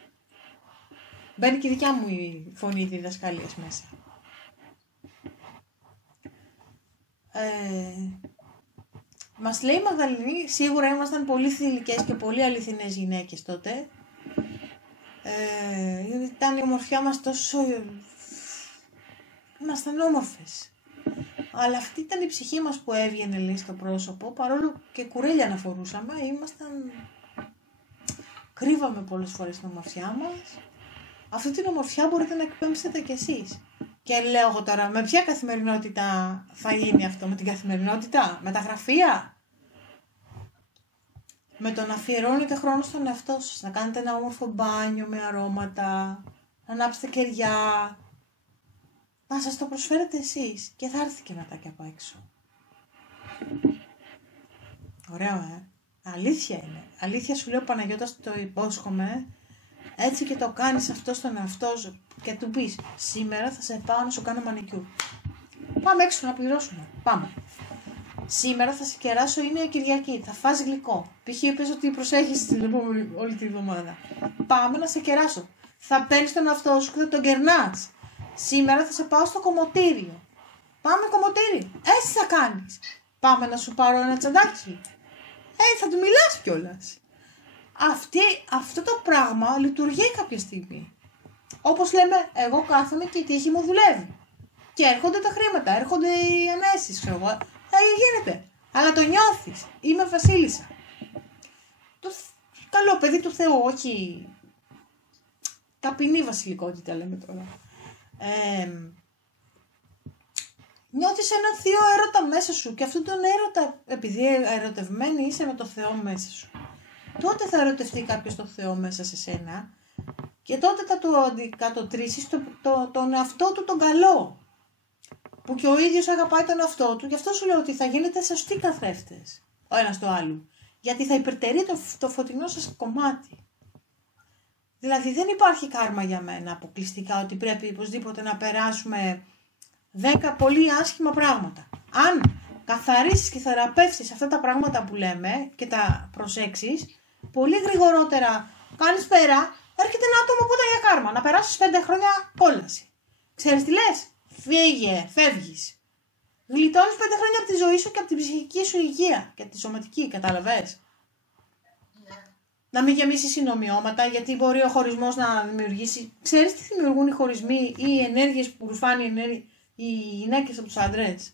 Μπαίνει και η δικιά μου η φωνή διδασκαλίας μέσα. Μας λέει η Μαγδαληνή, σίγουρα ήμασταν πολύ θηλυκές και πολύ αληθινές γυναίκες τότε. Ήταν η ομορφιά μας τόσο... Ήμασταν όμορφες. Αλλά αυτή ήταν η ψυχή μας που έβγαινε, λέει, στο πρόσωπο, παρόλο και κουρέλια να φορούσαμε, ήμασταν... Κρύβαμε πολλές φορές την ομορφιά μας. Αυτή την ομορφιά μπορείτε να εκπέμψετε κι εσείς. Και λέω εγώ τώρα, με ποια καθημερινότητα θα γίνει αυτό, με την καθημερινότητα, με τα γραφεία, με το να αφιερώνετε χρόνο στον εαυτό σας, να κάνετε ένα όμορφο μπάνιο με αρώματα, να ανάψετε κεριά, να σας το προσφέρετε εσείς και θα έρθει και μετά και από έξω. Ωραίο, αλήθεια είναι. Αλήθεια σου λέω, Παναγιώτα, το υπόσχομαι. Έτσι και το κάνεις αυτό στον εαυτό σου και του πεις, σήμερα θα σε πάω να σου κάνω μανικιούρ. Πάμε έξω να πληρώσουμε. Πάμε. Σήμερα θα σε κεράσω, είναι Κυριακή. Θα φας γλυκό. Π.χ. είπες ότι προσέχεις όλη τη βδομάδα. Πάμε να σε κεράσω. Θα παίρνεις τον εαυτό σου και θα τον κερνάς. Σήμερα θα σε πάω στο κομμωτήριο. Πάμε κομμωτήριο. Έτσι θα κάνεις. Πάμε να σου πάρω ένα τσαντάκι. Θα του μιλάς κιόλας. Αυτό το πράγμα λειτουργεί κάποια στιγμή. Όπως λέμε, εγώ κάθομαι και η τύχη μου δουλεύει. Και έρχονται τα χρήματα, έρχονται οι ανέσεις, ξέρω εγώ. Γίνεται. Αλλά το νιώθεις. Είμαι βασίλισσα. Το καλό παιδί του Θεού, όχι ταπεινή βασιλικότητα λέμε τώρα. Νιώθεις έναν θείο έρωτα μέσα σου και αυτόν τον έρωτα, επειδή ερωτευμένη είσαι με το Θεό μέσα σου, τότε θα ερωτευτεί κάποιος το Θεό μέσα σε σένα και τότε θα του αντικατοτρήσεις τον εαυτό του τον καλό, που και ο ίδιος αγαπάει τον εαυτό του. Γι' αυτό σου λέω ότι θα γίνετε σωστοί καθρέφτες ο ένας το άλλο, γιατί θα υπερτερεί το φωτεινό σας κομμάτι. Δηλαδή δεν υπάρχει κάρμα για μένα αποκλειστικά ότι πρέπει οπωσδήποτε να περάσουμε 10 πολύ άσχημα πράγματα. Αν καθαρίσεις και θεραπεύσεις αυτά τα πράγματα που λέμε και τα προσέξεις, πολύ γρηγορότερα κάνεις πέρα, έρχεται ένα άτομο που ήταν για κάρμα, να περάσεις 5 χρόνια κόλαση. Ξέρεις τι λες? Φύγε, φεύγεις. Γλιτώνεις 5 χρόνια από τη ζωή σου και από την ψυχική σου υγεία και από τη σωματική, κατάλαβες. Να μην γεμίσει συνομοιώματα, γιατί μπορεί ο χωρισμός να δημιουργήσει. Ξέρεις τι δημιουργούν οι χωρισμοί ή οι ενέργειες που ρουφάνει οι γυναίκες από τους άντρες?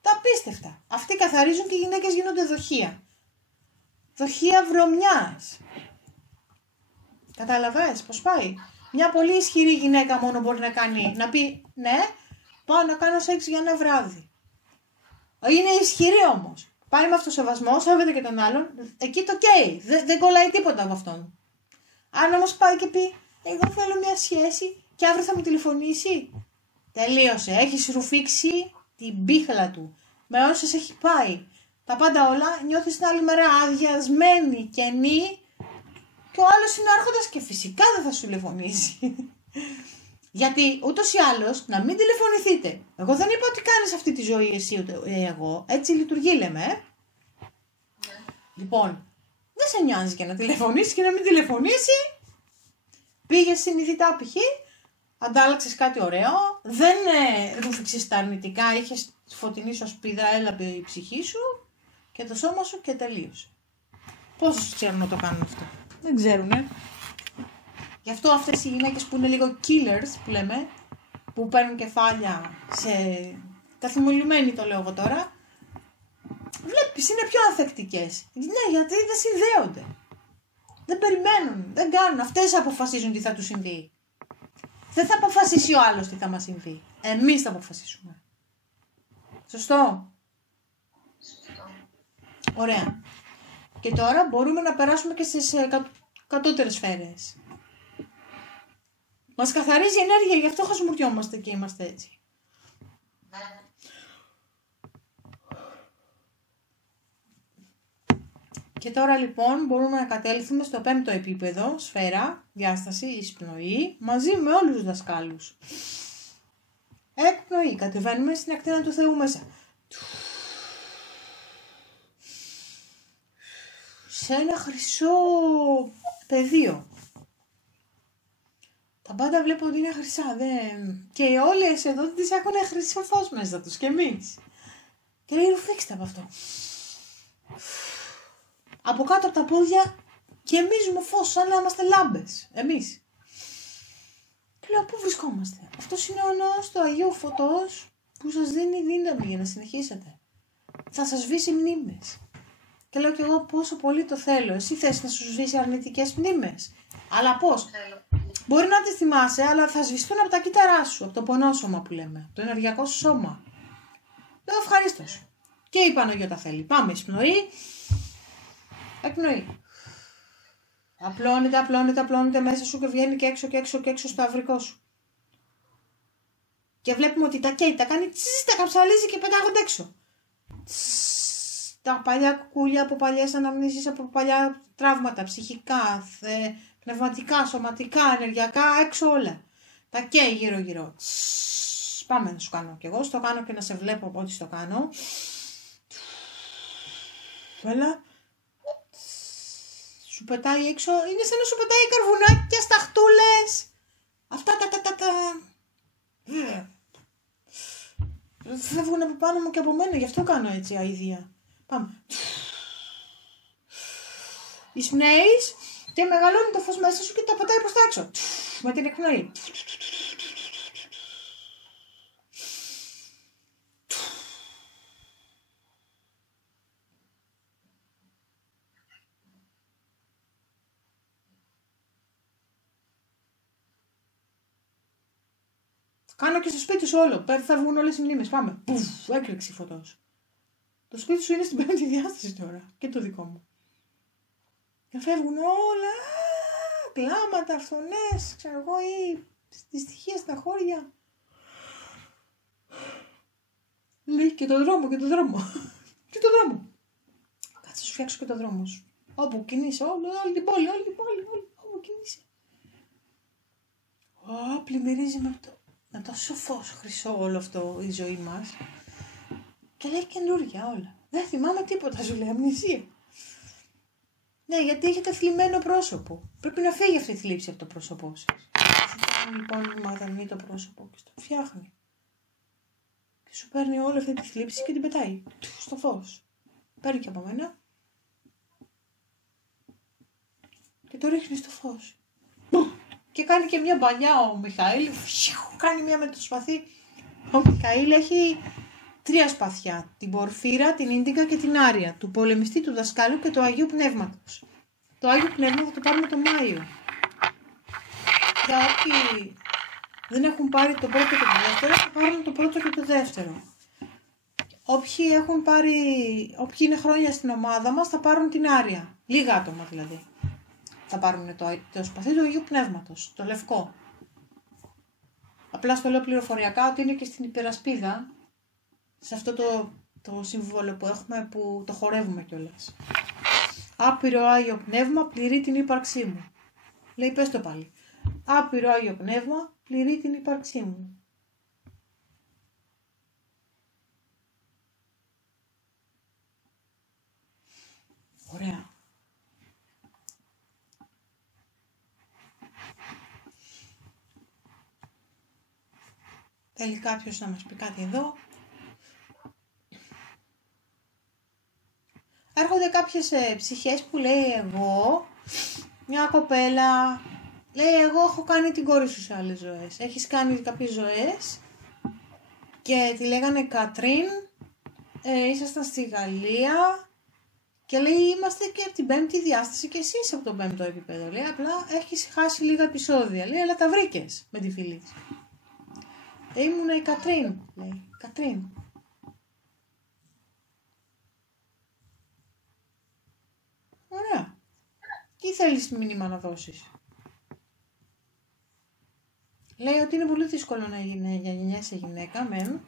Τα απίστευτα. Αυτοί καθαρίζουν και οι γυναίκες γίνονται δοχεία. Δοχεία βρωμιάς. Καταλαβες πώς πάει? Μια πολύ ισχυρή γυναίκα μόνο μπορεί να πει ναι, πάω να κάνω σεξ για ένα βράδυ. Είναι ισχυρή όμως. Πάει με αυτοσεβασμό, σέβεται και τον άλλον, εκεί το καίει. Δεν κολλάει τίποτα από αυτόν. Αν όμως πάει και πει, εγώ θέλω μια σχέση και αύριο θα μου τηλεφωνήσει, τελείωσε. Έχεις ρουφήξει την πίχλα του. Με όσες έχει πάει. Τα πάντα όλα, νιώθεις την άλλη μέρα αδειασμένη, κενή, και ο άλλος είναι άρχοντας και φυσικά δεν θα σου τηλεφωνήσει. Γιατί ούτως ή άλλως να μην τηλεφωνηθείτε. Εγώ δεν είπα ότι κάνεις αυτή τη ζωή εσύ ούτε εγώ. Έτσι λειτουργεί λέμε. Λοιπόν, δεν σε νοιάζει και να τηλεφωνήσεις και να μην τηλεφωνήσει. Πήγες συνειδητά π.χ. Αντάλλαξες κάτι ωραίο. Δεν ρούφηξες τα αρνητικά. Είχες φωτεινή σου ασπίδα, έλαβε η ψυχή σου και το σώμα σου και τελείωσε. Πόσους ξέρουν να το κάνουν αυτό? Δεν ξέρουνε. Γι' αυτό αυτές οι γυναίκες που είναι λίγο killers που λέμε, που παίρνουν κεφάλια σε... καθημερινή το λέω εγώ τώρα, βλέπεις είναι πιο ανθεκτικές. Ναι, γιατί δεν συνδέονται. Δεν περιμένουν, δεν κάνουν. Αυτές αποφασίζουν τι θα τους συμβεί. Δεν θα αποφασίσει ο άλλος τι θα μας συμβεί. Εμείς θα αποφασίσουμε. Σωστό? Σωστό. Ωραία. Και τώρα μπορούμε να περάσουμε και στις κατώτερες σφαίρες. Μας καθαρίζει η ενέργεια, γι' αυτό χασμουριόμαστε και είμαστε έτσι. Και τώρα λοιπόν μπορούμε να κατέλθουμε στο 5ο επίπεδο, σφαίρα, διάσταση, εισπνοή, μαζί με όλους τους δασκάλους. Εκπνοή, κατεβαίνουμε στην ακτίνα του Θεού μέσα. Σε ένα χρυσό πεδίο. Τα πάντα βλέπω ότι είναι χρυσά, και όλες εδώ τις έχουν χρυσό φως μέσα τους και εμείς. Και λέει ρουφήξτε από αυτό. Από κάτω από τα πόδια γεμίζουμε φως σαν να είμαστε λάμπες, εμείς. Και λέω πού βρισκόμαστε? Αυτός είναι ο ναός του Αγίου Φωτός που σας δίνει δύναμη για να συνεχίσετε. Θα σας σβήσει μνήμες. Και λέω κι εγώ πόσο πολύ το θέλω. Εσύ θες να σου σβήσει αρνητικές μνήμες? Αλλά πώς? Μπορεί να τις θυμάσαι, αλλά θα σβηστούν από τα κύτταρά σου, από το πονόσωμα που λέμε, από το ενεργειακό σου σώμα. Λέω ευχαρίστως. Και η Παναγιώτα θέλει. Πάμε, εισπνοή. Εκπνοή. Απλώνεται μέσα σου και βγαίνει και έξω στο αυρικό σου. Και βλέπουμε ότι τα καίει, τα κάνει τσις, τα καψαλίζει και πετάγονται έξω. Τα παλιά κουκούλια από παλιές αναμνήσεις, από παλιά τραύματα, ψυχικά, πνευματικά, σωματικά, ενεργειακά, έξω όλα. Τα καίει γύρω-γύρω. Πάμε να σου κάνω κι εγώ, στο κάνω και να σε βλέπω από ό,τι στο κάνω. Έλα. Σου πετάει έξω, είναι σαν να σου πετάει καρβουνάκια, σταχτούλες. Αυτά φεύγουν από πάνω μου και από μένα, γι' αυτό κάνω έτσι αηδία. Πάμε. Εισπνέεις και μεγαλώνει το φως μέσα σου και τα πατάει προς τα έξω. Με την εκπνοή. Κάνω και στο σπίτι σου όλο. Φεύγουν όλες οι μνήμες. Πάμε. Πουφ, έκρηξη φωτός. Το σπίτι σου είναι στην 5η διάσταση τώρα. Και το δικό μου. Και φεύγουν όλα. Κλάματα, φθονές, ξέρω εγώ, ή δυστυχία στα χώρια. Λέει και το δρόμο. Και το δρόμο. Κάτσε σου φτιάξω και το δρόμο σου. Όπου κινείσαι, όλη την πόλη, όπου κινείσαι. Πλημμυρίζει με τόσο φως χρυσό όλο αυτό η ζωή μας. Και λέει καινούργια όλα. Δεν θυμάμαι τίποτα, σου λέει, αμνησία. Ναι, γιατί έχετε θλιμμένο πρόσωπο. Πρέπει να φύγει αυτή η θλίψη από το πρόσωπό σας. Σου κάνει λοιπόν μαδανεί το πρόσωπο και στο φτιάχνει. Και σου παίρνει όλη αυτή τη θλίψη και την πετάει στο φως. Παίρνει και από μένα και το ρίχνει στο φως. Και κάνει και μια μπανιά ο Μιχαήλ. Κάνει μια με το σπαθί. Ο Μιχαήλ έχει 3 σπαθιά. Την Πορφύρα, την Ίντικα και την Άρια. Του πολεμιστή, του δασκάλου και του Αγίου Πνεύματος. Το Άγιο Πνεύμα θα το πάρουμε το Μάιο. Για όποιοι δεν έχουν πάρει το πρώτο και το δεύτερο, θα πάρουν το πρώτο και το δεύτερο. Όποιοι είναι χρόνια στην ομάδα μας, θα πάρουν την Άρια. Λίγα άτομα δηλαδή. Θα πάρουν το σπαθί του Αγίου Πνεύματος, το λευκό. Απλά στο λέω πληροφοριακά ότι είναι και στην υπερασπίδα, σε αυτό το σύμβολο που έχουμε που το χορεύουμε κιόλας. Άπειρο Άγιο Πνεύμα πληρεί την ύπαρξή μου. Λέει πες το πάλι. Άπειρο Άγιο Πνεύμα πληρεί την ύπαρξή μου. Ωραία. Θέλει κάποιος να μας πει κάτι εδώ? Έρχονται κάποιες ψυχές που λέει εγώ, μια κοπέλα, λέει εγώ έχω κάνει την κόρη σου σε άλλες ζωές. Έχεις κάνει κάποιες ζωές και τη λέγανε Κατρίν, ήσασταν στη Γαλλία και λέει είμαστε και από την πέμπτη διάσταση και εσύ είσαι από το πέμπτο επίπεδο. Λέει απλά έχεις χάσει λίγα επεισόδια. Λέει αλλά τα βρήκες με τη φίλη. Ήμουν η Κατρίν, λέει. Κατρίν. Ωραία. Τι θέλεις μήνυμα να δώσεις? Λέει ότι είναι πολύ δύσκολο να γεννιέσαι γυναίκα, μεν.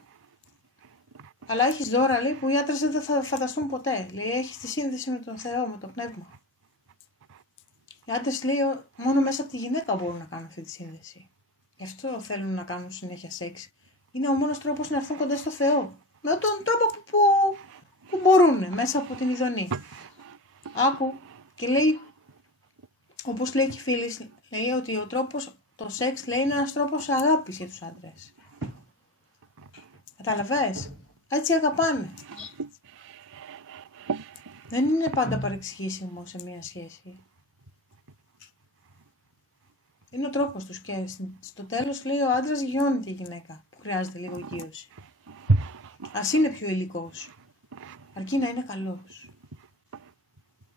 Αλλά έχεις δώρα, λέει, που οι άντρες δεν θα φανταστούν ποτέ. Λέει, έχεις τη σύνδεση με τον Θεό, με το πνεύμα. Οι άντρες, λέει, μόνο μέσα από τη γυναίκα μπορούν να κάνουν αυτή τη σύνδεση. Γι' αυτό θέλουν να κάνουν συνέχεια σεξ. Είναι ο μόνος τρόπος να έρθουν κοντά στο Θεό. Με τον τρόπο που μπορούν, μέσα από την ειδονή. Άκου. Και λέει, όπως λέει και η φίλη, λέει ότι ο τρόπος, το σεξ, λέει, είναι ένας τρόπος αγάπης για τους άντρες. Καταλαβες? Έτσι αγαπάνε. Δεν είναι πάντα παρεξηγήσιμο σε μία σχέση. Είναι ο τρόπος τους και στο τέλος, λέει, ο άντρας γιώνει τη γυναίκα που χρειάζεται λίγο γύρωση. Ας είναι πιο υλικός, αρκεί να είναι καλός.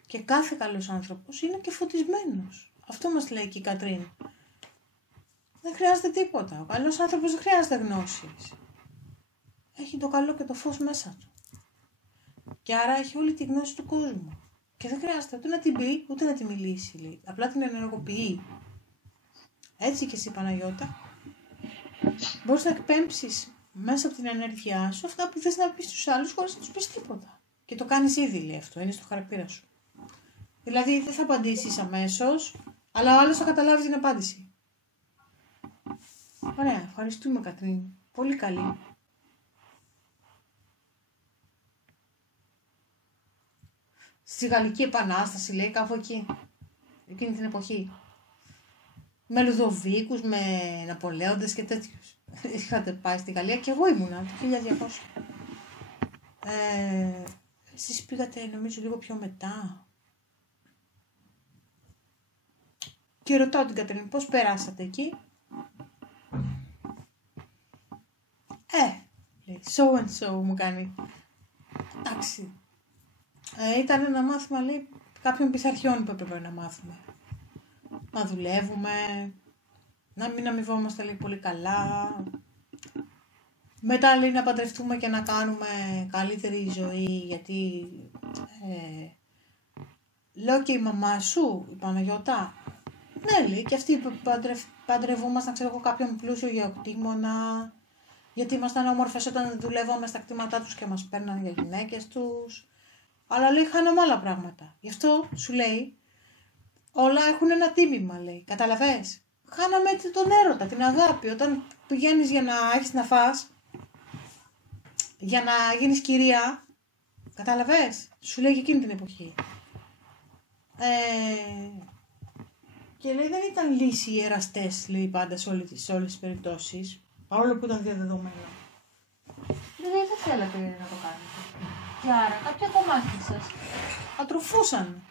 Και κάθε καλός άνθρωπος είναι και φωτισμένος. Αυτό μας λέει και η Κατρίν. Δεν χρειάζεται τίποτα. Ο καλός άνθρωπος δεν χρειάζεται γνώσεις. Έχει το καλό και το φως μέσα του. Και άρα έχει όλη τη γνώση του κόσμου. Και δεν χρειάζεται ούτε να την πει, ούτε να τη μιλήσει, λέει. Απλά την ενεργοποιεί. Έτσι και εσύ, Παναγιώτα, μπορείς να εκπέμψεις μέσα από την ενέργειά σου αυτά που θες να πεις στους άλλους χωρίς να τους πεις τίποτα. Και το κάνεις ήδη, λέει αυτό, είναι στο χαρακτήρα σου. Δηλαδή δεν θα απαντήσεις αμέσως, αλλά ο άλλος θα καταλάβει την απάντηση. Ωραία, ευχαριστούμε Κατρίν. Πολύ καλή. Στη Γαλλική Επανάσταση, λέει, κάπου εκεί, εκείνη την εποχή. Με Λουδοβίκους, με Ναπολέοντες και τέτοιους. Είχατε πάει στη Γαλλία και εγώ ήμουνα το 1200. Εσείς πήγατε νομίζω λίγο πιο μετά. Και ρωτάω την Κατρίν, πώς περάσατε εκεί? Λέει, so and so μου κάνει. Εντάξει. Ήταν ένα μάθημα, λέει, κάποιων πειθαρχιών που έπρεπε να μάθουμε. Να δουλεύουμε, να μην αμοιβόμαστε, λέει, πολύ καλά. Μετά, λέει, να παντρευτούμε και να κάνουμε καλύτερη ζωή, γιατί λέω και η μαμά σου, η Παναγιώτα, ναι, λέει, και αυτοί παντρευόμασταν, ξέρω εγώ, κάποιον πλούσιο γεωκτήμονα, γιατί ήμασταν όμορφες όταν δουλεύαμε στα κτήματά τους και μας παίρναν για γυναίκες τους. Αλλά, λέει, χάναμε άλλα πράγματα. Γι' αυτό σου λέει, όλα έχουν ένα τίμημα, λέει. Καταλαβες? Χάναμε τον έρωτα, την αγάπη. Όταν πηγαίνεις για να έχεις να φας, για να γίνεις κυρία, καταλαβες? Σου λέει και εκείνη την εποχή. Και λέει δεν ήταν λύση οι εραστές, λέει, πάντα σε όλες τις περιπτώσεις, παρόλο που ήταν διαδεδομένο. Δηλαδή δεν θέλατε να το κάνετε. Και άρα κάποια κομμάτια σας ατροφούσαν.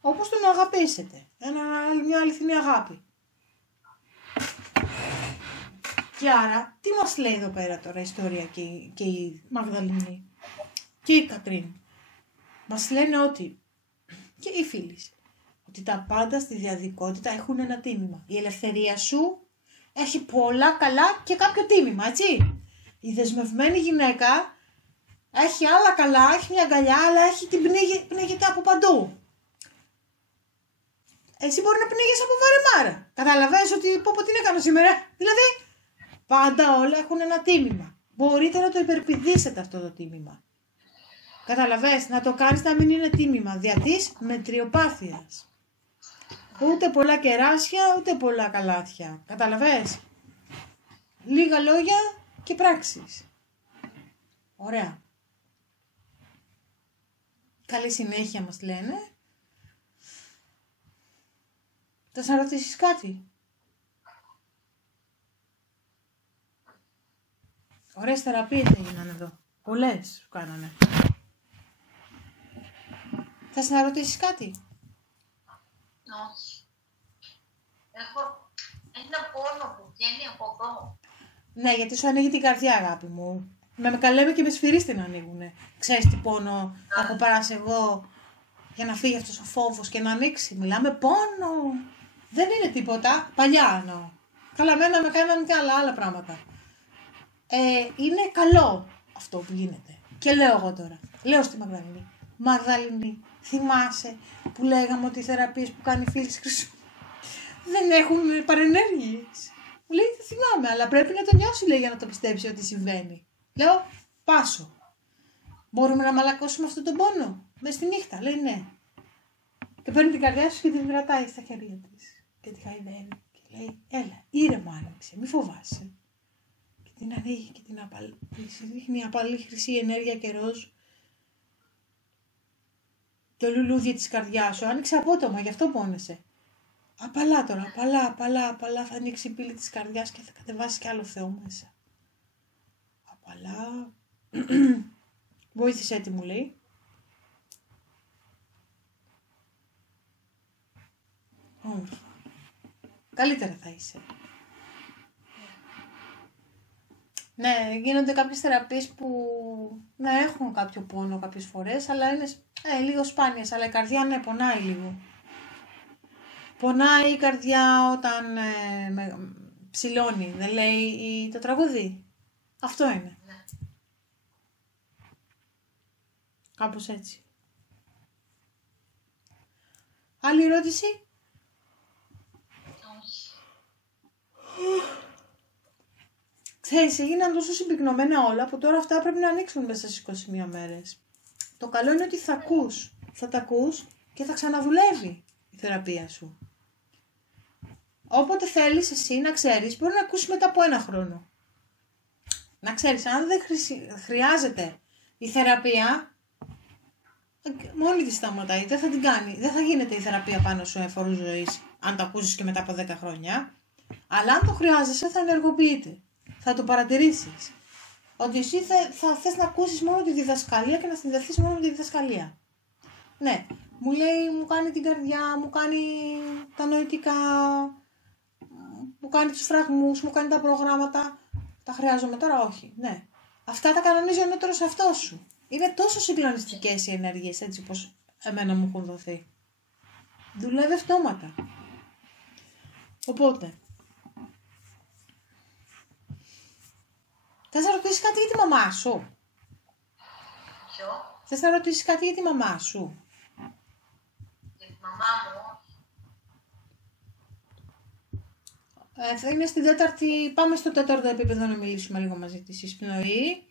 Όπως τον αγαπήσετε. Μια αληθινή αγάπη. Και άρα, τι μας λέει εδώ πέρα τώρα η ιστορία και η Μαγδαληνή και η Κατρίν? Μας λένε ότι, και οι φίλοι, ότι τα πάντα στη διαδικότητα έχουν ένα τίμημα. Η ελευθερία σου έχει πολλά καλά και κάποιο τίμημα, έτσι. Η δεσμευμένη γυναίκα έχει άλλα καλά, έχει μια αγκαλιά, αλλά έχει την πνίγεται από παντού. Εσύ μπορεί να πνίγεσαι από βαρεμάρα. Καταλαβαίνεις ότι πω τι έκανα σήμερα. Δηλαδή, πάντα όλα έχουν ένα τίμημα. Μπορείτε να το υπερπηδήσετε αυτό το τίμημα. Καταλαβαίνεις, να το κάνεις να μην είναι τίμημα. Δια της μετριοπάθειας. Ούτε πολλά κεράσια, ούτε πολλά καλάθια. Καταλαβαίνεις. Λίγα λόγια και πράξεις. Ωραία. Καλή συνέχεια μας λένε. Θα να ρωτήσεις κάτι? Ωραίες θεραπείες έγιναν εδώ. Πολλές σου κάνανε. Θα να ρωτήσεις κάτι? Όχι. Έχω ένα πόνο που βγαίνει από εδώ. Ναι, γιατί σου ανοίγει την καρδιά, αγάπη μου. Με καλέμε και με σφυρί την ανοίγουνε. Ξέρεις τι πόνο έχω περάσει εγώ για να φύγει αυτός ο φόβος και να ανοίξει? Μιλάμε πόνο. Δεν είναι τίποτα. Παλιά εννοώ. Καλά, μένα με κάνανε και άλλα πράγματα. Είναι καλό αυτό που γίνεται. Και λέω εγώ τώρα. Λέω στη Μαγδαληνή. Μαγδαληνή, θυμάσαι που λέγαμε ότι οι θεραπείες που κάνει η φίλη της Χρυσού δεν έχουν παρενέργειες? Μου λέει, δεν θυμάμαι, αλλά πρέπει να το νιώσει, λέει, για να το πιστέψει ότι συμβαίνει. Λέω, πάσω. Μπορούμε να μαλακώσουμε αυτόν τον πόνο μες στη νύχτα? Λέει, ναι. Και παίρνει την καρδιά σου και την κρατάει στα χέρια της. Και τη χαϊδεύει. Και λέει, έλα, ήρεμα, άνοιξε, μη φοβάσαι. Και την ανοίγει και την ρίχνει απαλή χρυσή ενέργεια και ροζ. Το λουλούδι της καρδιάς σου άνοιξε απότομα, γι' αυτό πόνεσαι. Απαλά τώρα, απαλά, θα ανοίξει η πύλη της καρδιάς και θα κατεβάσει κι άλλο Θεό μέσα. Απαλά. Βοήθησέ τη, μου λέει. Όμορφα. Καλύτερα θα είσαι. Ναι, γίνονται κάποιες θεραπείες που να έχουν κάποιο πόνο κάποιες φορές, αλλά είναι λίγο σπάνιες, αλλά η καρδιά ναι, πονάει λίγο. Πονάει η καρδιά όταν ψηλώνει, δεν λέει το τραγούδι? Αυτό είναι. Ναι. Κάπως έτσι. Άλλη ερώτηση? Όχι. Ξέρεις, έγιναν τόσο συμπυκνωμένα όλα που τώρα αυτά πρέπει να ανοίξουν μέσα στις 21 μέρες. Το καλό είναι ότι θα τα ακούς και θα ξαναδουλεύει η θεραπεία σου. Όποτε θέλεις εσύ να ξέρεις, μπορεί να ακούσεις μετά από 1 χρόνο. Να ξέρεις, αν δεν χρειάζεται η θεραπεία, μόνη της σταματάει, δεν θα την κάνει. Δεν θα γίνεται η θεραπεία πάνω σου εφορού ζωής, αν το ακούσεις και μετά από 10 χρόνια. Αλλά αν το χρειάζεσαι, θα ενεργοποιείται. Θα το παρατηρήσεις. Ότι εσύ θα θες να ακούσεις μόνο τη διδασκαλία και να συνδεθείς μόνο με τη διδασκαλία. Ναι, μου λέει, μου κάνει την καρδιά, μου κάνει τα νοητικά, μου κάνει τους φραγμούς, μου κάνει τα προγράμματα. Τα χρειάζομαι τώρα? Όχι. Ναι. Αυτά τα κανονίζει ο νεότερος αυτός σου. Είναι τόσο συγκλονιστικές οι ενέργειες, έτσι όπως εμένα μου έχουν δοθεί. Δουλεύει αυτόματα. Οπότε, θες να ρωτήσεις κάτι για τη μαμά σου? Ποιο? Θες να ρωτήσεις κάτι για τη μαμά σου? Για τη μαμά μου? Θα είναι στην 4η, πάμε στο 4ο επίπεδο να μιλήσουμε λίγο μαζί της. Εισπνοή,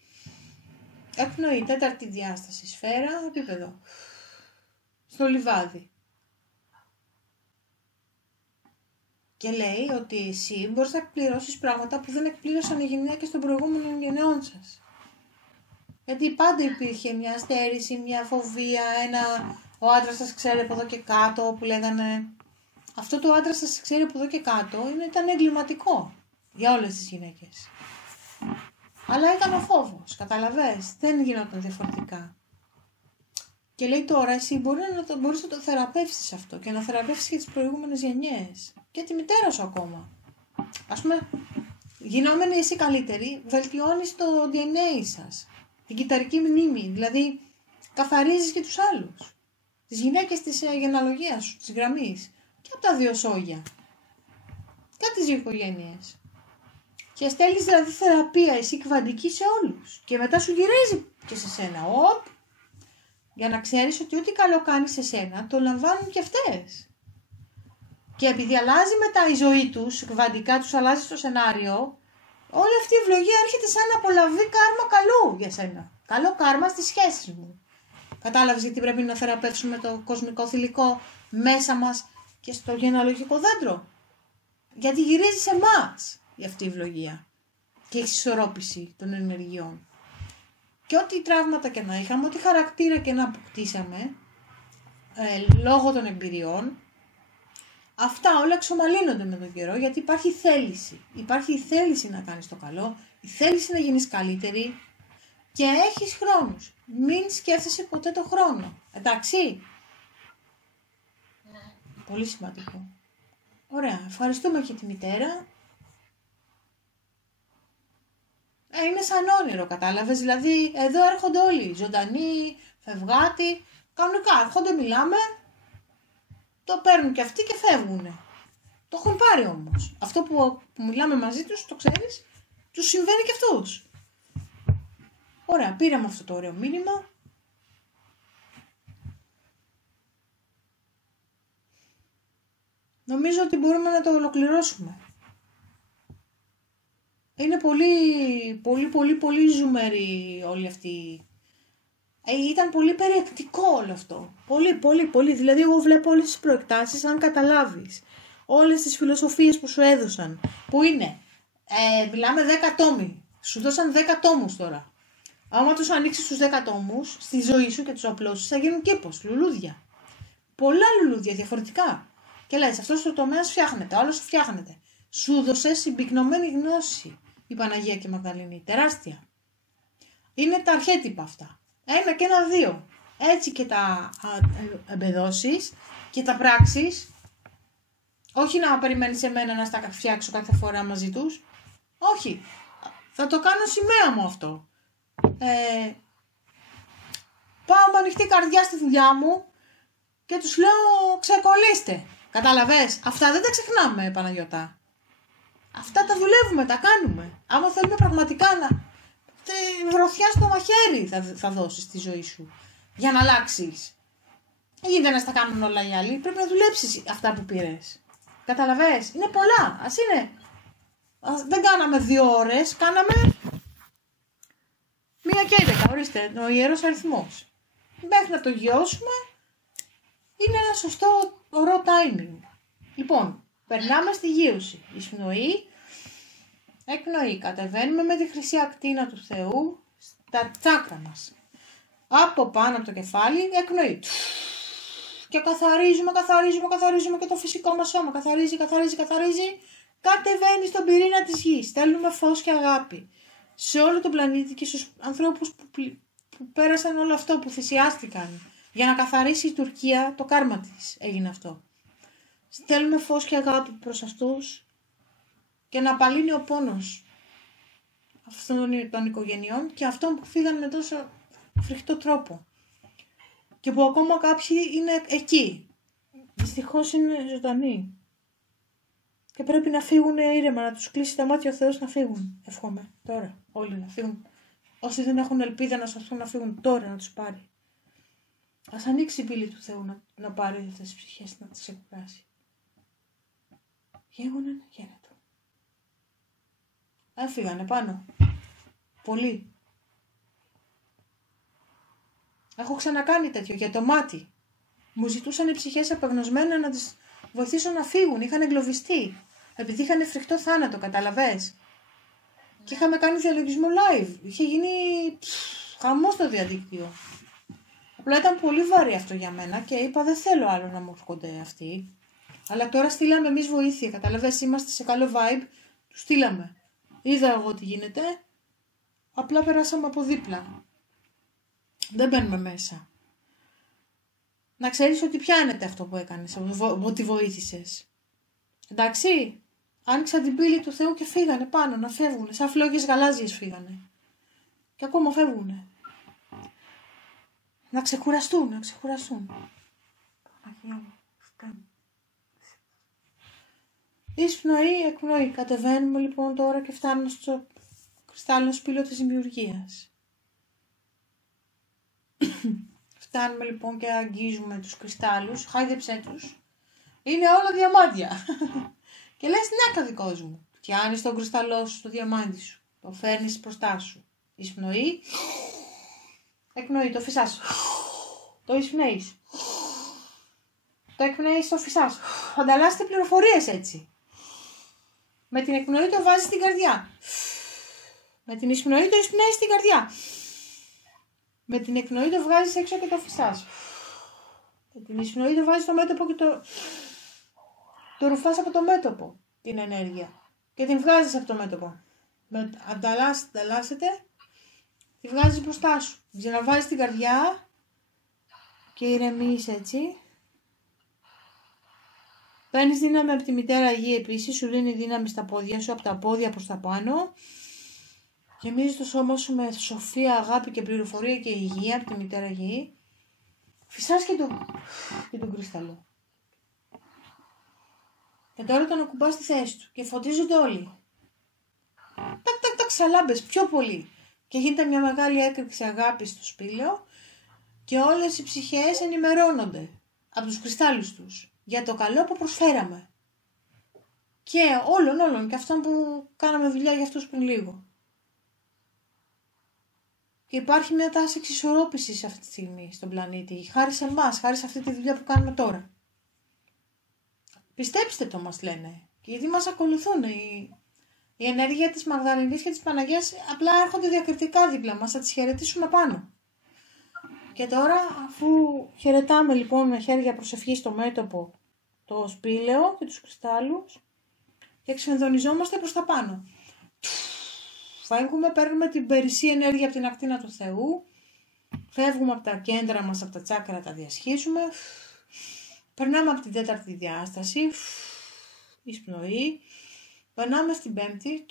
εκπνοή, 4η διάσταση, σφαίρα, επίπεδο. Στο λιβάδι. Και λέει ότι εσύ μπορείς να εκπληρώσεις πράγματα που δεν εκπλήρωσαν οι γυναίκες των προηγούμενων γενεών σας. Γιατί πάντα υπήρχε μια στέρηση, μια φοβία, ο άντρας σας ξέρει από εδώ και κάτω που λέγανε. Αυτό το άντρας σας ξέρει από εδώ και κάτω ήταν εγκληματικό για όλες τις γυναίκες. Αλλά ήταν ο φόβος, καταλαβες, δεν γινόταν διαφορετικά. Και λέει τώρα εσύ μπορείς να το θεραπεύσεις αυτό και να θεραπεύσεις και τις προηγούμενες γενιές. Και τη μητέρα σου ακόμα. Ας πούμε, γινόμενη εσύ καλύτερη, βελτιώνεις το DNA σας. Την κυταρική μνήμη, δηλαδή καθαρίζεις και τους άλλους. Τις γυναίκες της γενεαλογίας σου, της γραμμής. Και από τα 2 σόγια. Και από τις 2 οικογένειες. Και στέλνεις δηλαδή θεραπεία εσύ κβαντική σε όλους. Και μετά σου γυρίζει και σε σένα. Για να ξέρεις ότι ό,τι καλό κάνεις σε σένα, το λαμβάνουν και αυτές. Και επειδή αλλάζει μετά η ζωή τους, κβαντικά τους αλλάζει το σενάριο, όλη αυτή η ευλογία έρχεται σαν να απολαβεί κάρμα καλού για σένα. Καλό κάρμα στις σχέσεις μου. Κατάλαβες γιατί πρέπει να θεραπεύσουμε το κοσμικό θηλυκό μέσα μας και στο γενεαλογικό δέντρο? Γιατί γυρίζει σε εμάς η αυτή η ευλογία. και εξισορρόπηση των ενεργειών. Και ό,τι τραύματα και να είχαμε, ό,τι χαρακτήρα και να αποκτήσαμε, λόγω των εμπειριών, αυτά όλα εξομαλύνονται με τον καιρό, γιατί υπάρχει θέληση. Υπάρχει η θέληση να κάνεις το καλό, η θέληση να γίνεις καλύτερη και έχεις χρόνους. Μην σκέφτεσαι ποτέ το χρόνο. Εντάξει. Πολύ σημαντικό. Ωραία. Ευχαριστούμε και τη μητέρα. Είναι σαν όνειρο, κατάλαβες. Δηλαδή, εδώ έρχονται όλοι. Ζωντανοί, φευγάτοι. Κανονικά έρχονται, μιλάμε. Το παίρνουν και αυτοί και φεύγουνε. Το έχουν πάρει όμως. Αυτό που μιλάμε μαζί τους, το ξέρεις, τους συμβαίνει και αυτούς. Ωραία, πήραμε αυτό το ωραίο μήνυμα. Νομίζω ότι μπορούμε να το ολοκληρώσουμε. Είναι πολύ ζουμερή όλη αυτή. Ήταν πολύ περιεκτικό όλο αυτό. Πολύ. Δηλαδή εγώ βλέπω όλες τις προεκτάσεις, αν καταλάβεις. Όλες τις φιλοσοφίες που σου έδωσαν. Που είναι, μιλάμε 10 τόμοι. Σου δώσαν 10 τόμους τώρα. Άμα τους ανοίξεις τους 10 τόμους, στη ζωή σου και τους απλώσεις, θα γίνουν κήπος, λουλούδια. Πολλά λουλούδια διαφορετικά. Και λες, αυτός το τομέας φτιάχνεται, άλλος φτιάχνεται. Σου δώσε συμπυκνωμένη γνώση η Παναγία και η Μαγδαληνή. Τεράστια. Είναι τα αρχέτυπα αυτά. 1 και 1, 2. Έτσι και τα εμπεδώσεις και τα πράξεις. Όχι να περιμένεις εμένα να στα φτιάξω κάθε φορά μαζί τους. Όχι. Θα το κάνω σημαία μου αυτό. Πάω με ανοιχτή καρδιά στη δουλειά μου και τους λέω ξεκολλήστε. Κατάλαβες. Αυτά δεν τα ξεχνάμε, Παναγιώτα. Αυτά τα δουλεύουμε, τα κάνουμε. Άμα θέλουμε πραγματικά να... Βρωθιά στο μαχαίρι θα δώσεις στη ζωή σου για να αλλάξεις. Γίνεται να στα κάνουν όλα οι άλλοι. Πρέπει να δουλέψεις αυτά που πήρες. Καταλαβες. Είναι πολλά. Ας είναι. Δεν κάναμε 2 ώρες. Κάναμε 1 και 11. Ορίστε. Ο ιερός αριθμός. Μέχρι να το γιώσουμε είναι ένα σωστό ωραίο timing. Λοιπόν, περνάμε στη γείωση. Εισπνοή. Εκπνοή. Κατεβαίνουμε με τη χρυσή ακτίνα του Θεού στα τσάκρα μας. Από πάνω από το κεφάλι, εκπνοή. Και καθαρίζουμε και το φυσικό μας σώμα. Καθαρίζει. Κατεβαίνει στον πυρήνα της γης. Στέλνουμε φως και αγάπη σε όλο τον πλανήτη και στους ανθρώπους που πέρασαν όλο αυτό, που θυσιάστηκαν για να καθαρίσει η Τουρκία το κάρμα της. Έγινε αυτό. Στέλνουμε φως και αγάπη προς αυτούς και να απαλύνει ο πόνος αυτών των οικογενειών και αυτών που φύγαν με τόσο φρικτό τρόπο και που ακόμα κάποιοι είναι εκεί. Δυστυχώς είναι ζωντανοί και πρέπει να φύγουν ήρεμα, να τους κλείσει τα μάτια ο Θεός να φύγουν. Εύχομαι τώρα όλοι να φύγουν. Όσοι δεν έχουν ελπίδα να σωθούν, να φύγουν τώρα, να τους πάρει. Ας ανοίξει η πύλη του Θεού να πάρει αυτές τις ψυχές, να τις εκφράσει. Γέγοναν γένετο. Έφυγανε πάνω. Πολύ. Έχω ξανακάνει τέτοιο για το μάτι. Μου ζητούσαν οι ψυχές απεγνωσμένα να τις βοηθήσω να φύγουν. Είχαν εγκλωβιστεί. Επειδή είχαν φρικτό θάνατο, καταλαβες. Και είχαμε κάνει διαλογισμό live. Είχε γίνει χαμός στο διαδίκτυο. Απλά ήταν πολύ βαρύ αυτό για μένα και είπα δεν θέλω άλλο να μου έρχονται αυτοί. Αλλά τώρα στείλαμε εμείς βοήθεια. Καταλαβες, είμαστε σε καλό vibe. Του στείλαμε. Είδα εγώ τι γίνεται. Απλά περάσαμε από δίπλα. Δεν μπαίνουμε μέσα. Να ξέρεις ότι πιάνεται αυτό που έκανες, ότι βοήθησες. Εντάξει. Άνοιξαν την πύλη του Θεού και φύγανε πάνω, να φεύγουν. Σαν φλόγες γαλάζιες φύγανε. Και ακόμα φεύγουνε. Να ξεκουραστούν. Παναγία μου. Εισπνοή, εκπνοή. Κατεβαίνουμε λοιπόν τώρα και φτάνουμε στο κρυστάλλινο σπήλαιο της δημιουργίας. Φτάνουμε λοιπόν και αγγίζουμε τους κρυστάλλους. Χάιδεψέ τους. Είναι όλα διαμάντια. Και λες, ναι, το δικός μου. Πιάνεις τον κρυσταλλό σου, το διαμάντι σου. Το φέρνεις μπροστά σου. Εισπνοή. Εκπνοή, το φυσάς. Το εισπνέεις. Το εκπνέεις, το φυσάς. Ανταλλάσσετε πληροφορίες έτσι. Με την εκπνοή το βάζεις στην καρδιά. Με την εισπνοή το εισπνέεις στην καρδιά. Με την εκπνοή το βγάζεις έξω και το φυσάς. Με την εισπνοή το βάζεις στο μέτωπο και το ρουφάς από το μέτωπο την ενέργεια. Και την βγάζεις από το μέτωπο. Ανταλλάσσεται, τη βγάζεις μπροστά σου. Ξαναβάζεις στην καρδιά και ηρεμείς έτσι. Παίρνεις δύναμη από τη μητέρα γη επίσης, σου δίνει δύναμη στα πόδια σου, από τα πόδια προς τα πάνω. Γεμίζεις το σώμα σου με σοφία, αγάπη και πληροφορία και υγεία από τη μητέρα γη. Φυσάς και τον κρυσταλλό. Και τώρα τον ακουμπάς στη θέση του και φωτίζονται όλοι. Ξαλάμπες πιο πολύ. Και γίνεται μια μεγάλη έκρηξη αγάπης στο σπήλαιο και όλες οι ψυχές ενημερώνονται από τους κρυστάλλους τους για το καλό που προσφέραμε. Και όλων και αυτών που κάναμε δουλειά για αυτούς πριν λίγο. Και υπάρχει μια τάση εξισορρόπησης αυτή τη στιγμή στον πλανήτη. Χάρη σε εμάς, χάρη σε αυτή τη δουλειά που κάνουμε τώρα. Πιστέψτε το, μας λένε. Και γιατί μας ακολουθούν. Η ενέργεια της Μαγδαληνής και της Παναγίας απλά έρχονται διακριτικά δίπλα μας. Θα τις χαιρετήσουμε πάνω. Και τώρα, αφού χαιρετάμε λοιπόν με χέρια προσευχή στο μέτωπο το σπήλαιο και τους κρυστάλλους και εξενδονιζόμαστε προς τα πάνω. Φεύγουμε, παίρνουμε την περισσή ενέργεια από την ακτίνα του Θεού. Φεύγουμε από τα κέντρα μας, από τα τσάκρα, τα διασχίζουμε. Περνάμε από την τέταρτη διάσταση. Εισπνοή. Περνάμε στην πέμπτη.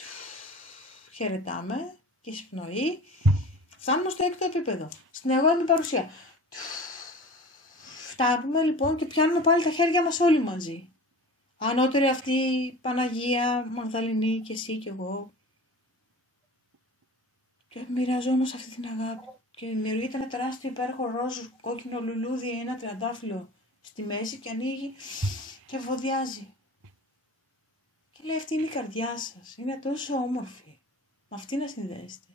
Χαιρετάμε και εισπνοή. Φτάνουμε στο έκτο επίπεδο. Στην εγώ είμαι παρουσία. Φτάνουμε λοιπόν και πιάνουμε πάλι τα χέρια μας όλοι μαζί. Ανώτερη αυτή Παναγία, Μαγδαληνή και εσύ και εγώ. Και μοιραζόμαστε αυτή την αγάπη. Και δημιουργείται ένα τεράστιο υπέροχο ροζ κόκκινο λουλούδι, ένα τριαντάφυλλο στη μέση και ανοίγει και βοδιάζει. Και λέει αυτή είναι η καρδιά σας. Είναι τόσο όμορφη. Με αυτή να συνδέεστε.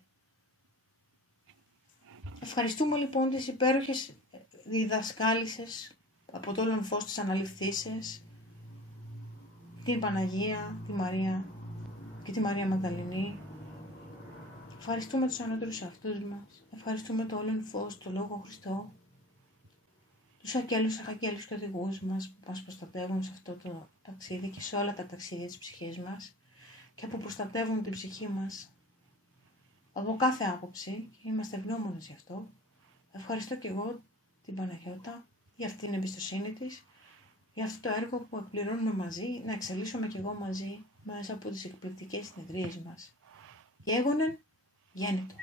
Ευχαριστούμε λοιπόν τις υπέροχες διδασκάλισσες από το όλον φως της αναληφθήσες, την Παναγία, τη Μαρία και τη Μαρία Μαγδαληνή. Ευχαριστούμε τους ανώτερους αυτούς μας. Ευχαριστούμε το όλον φως, το Λόγο Χριστό, τους αγγέλους, αρχαγγέλους και οδηγούς μας που μας προστατεύουν σε αυτό το ταξίδι και σε όλα τα ταξίδια της ψυχής μας και που προστατεύουν την ψυχή μας από κάθε άποψη και είμαστε ευγνώμονες γι' αυτό. Ευχαριστώ και εγώ την Παναγιώτα για αυτή την εμπιστοσύνη της, για αυτό το έργο που εκπληρώνουμε μαζί, να εξελίσσουμε και εγώ μαζί μέσα από τις εκπληκτικές συνεδρίες μας. Γέγονεν, γέννητο.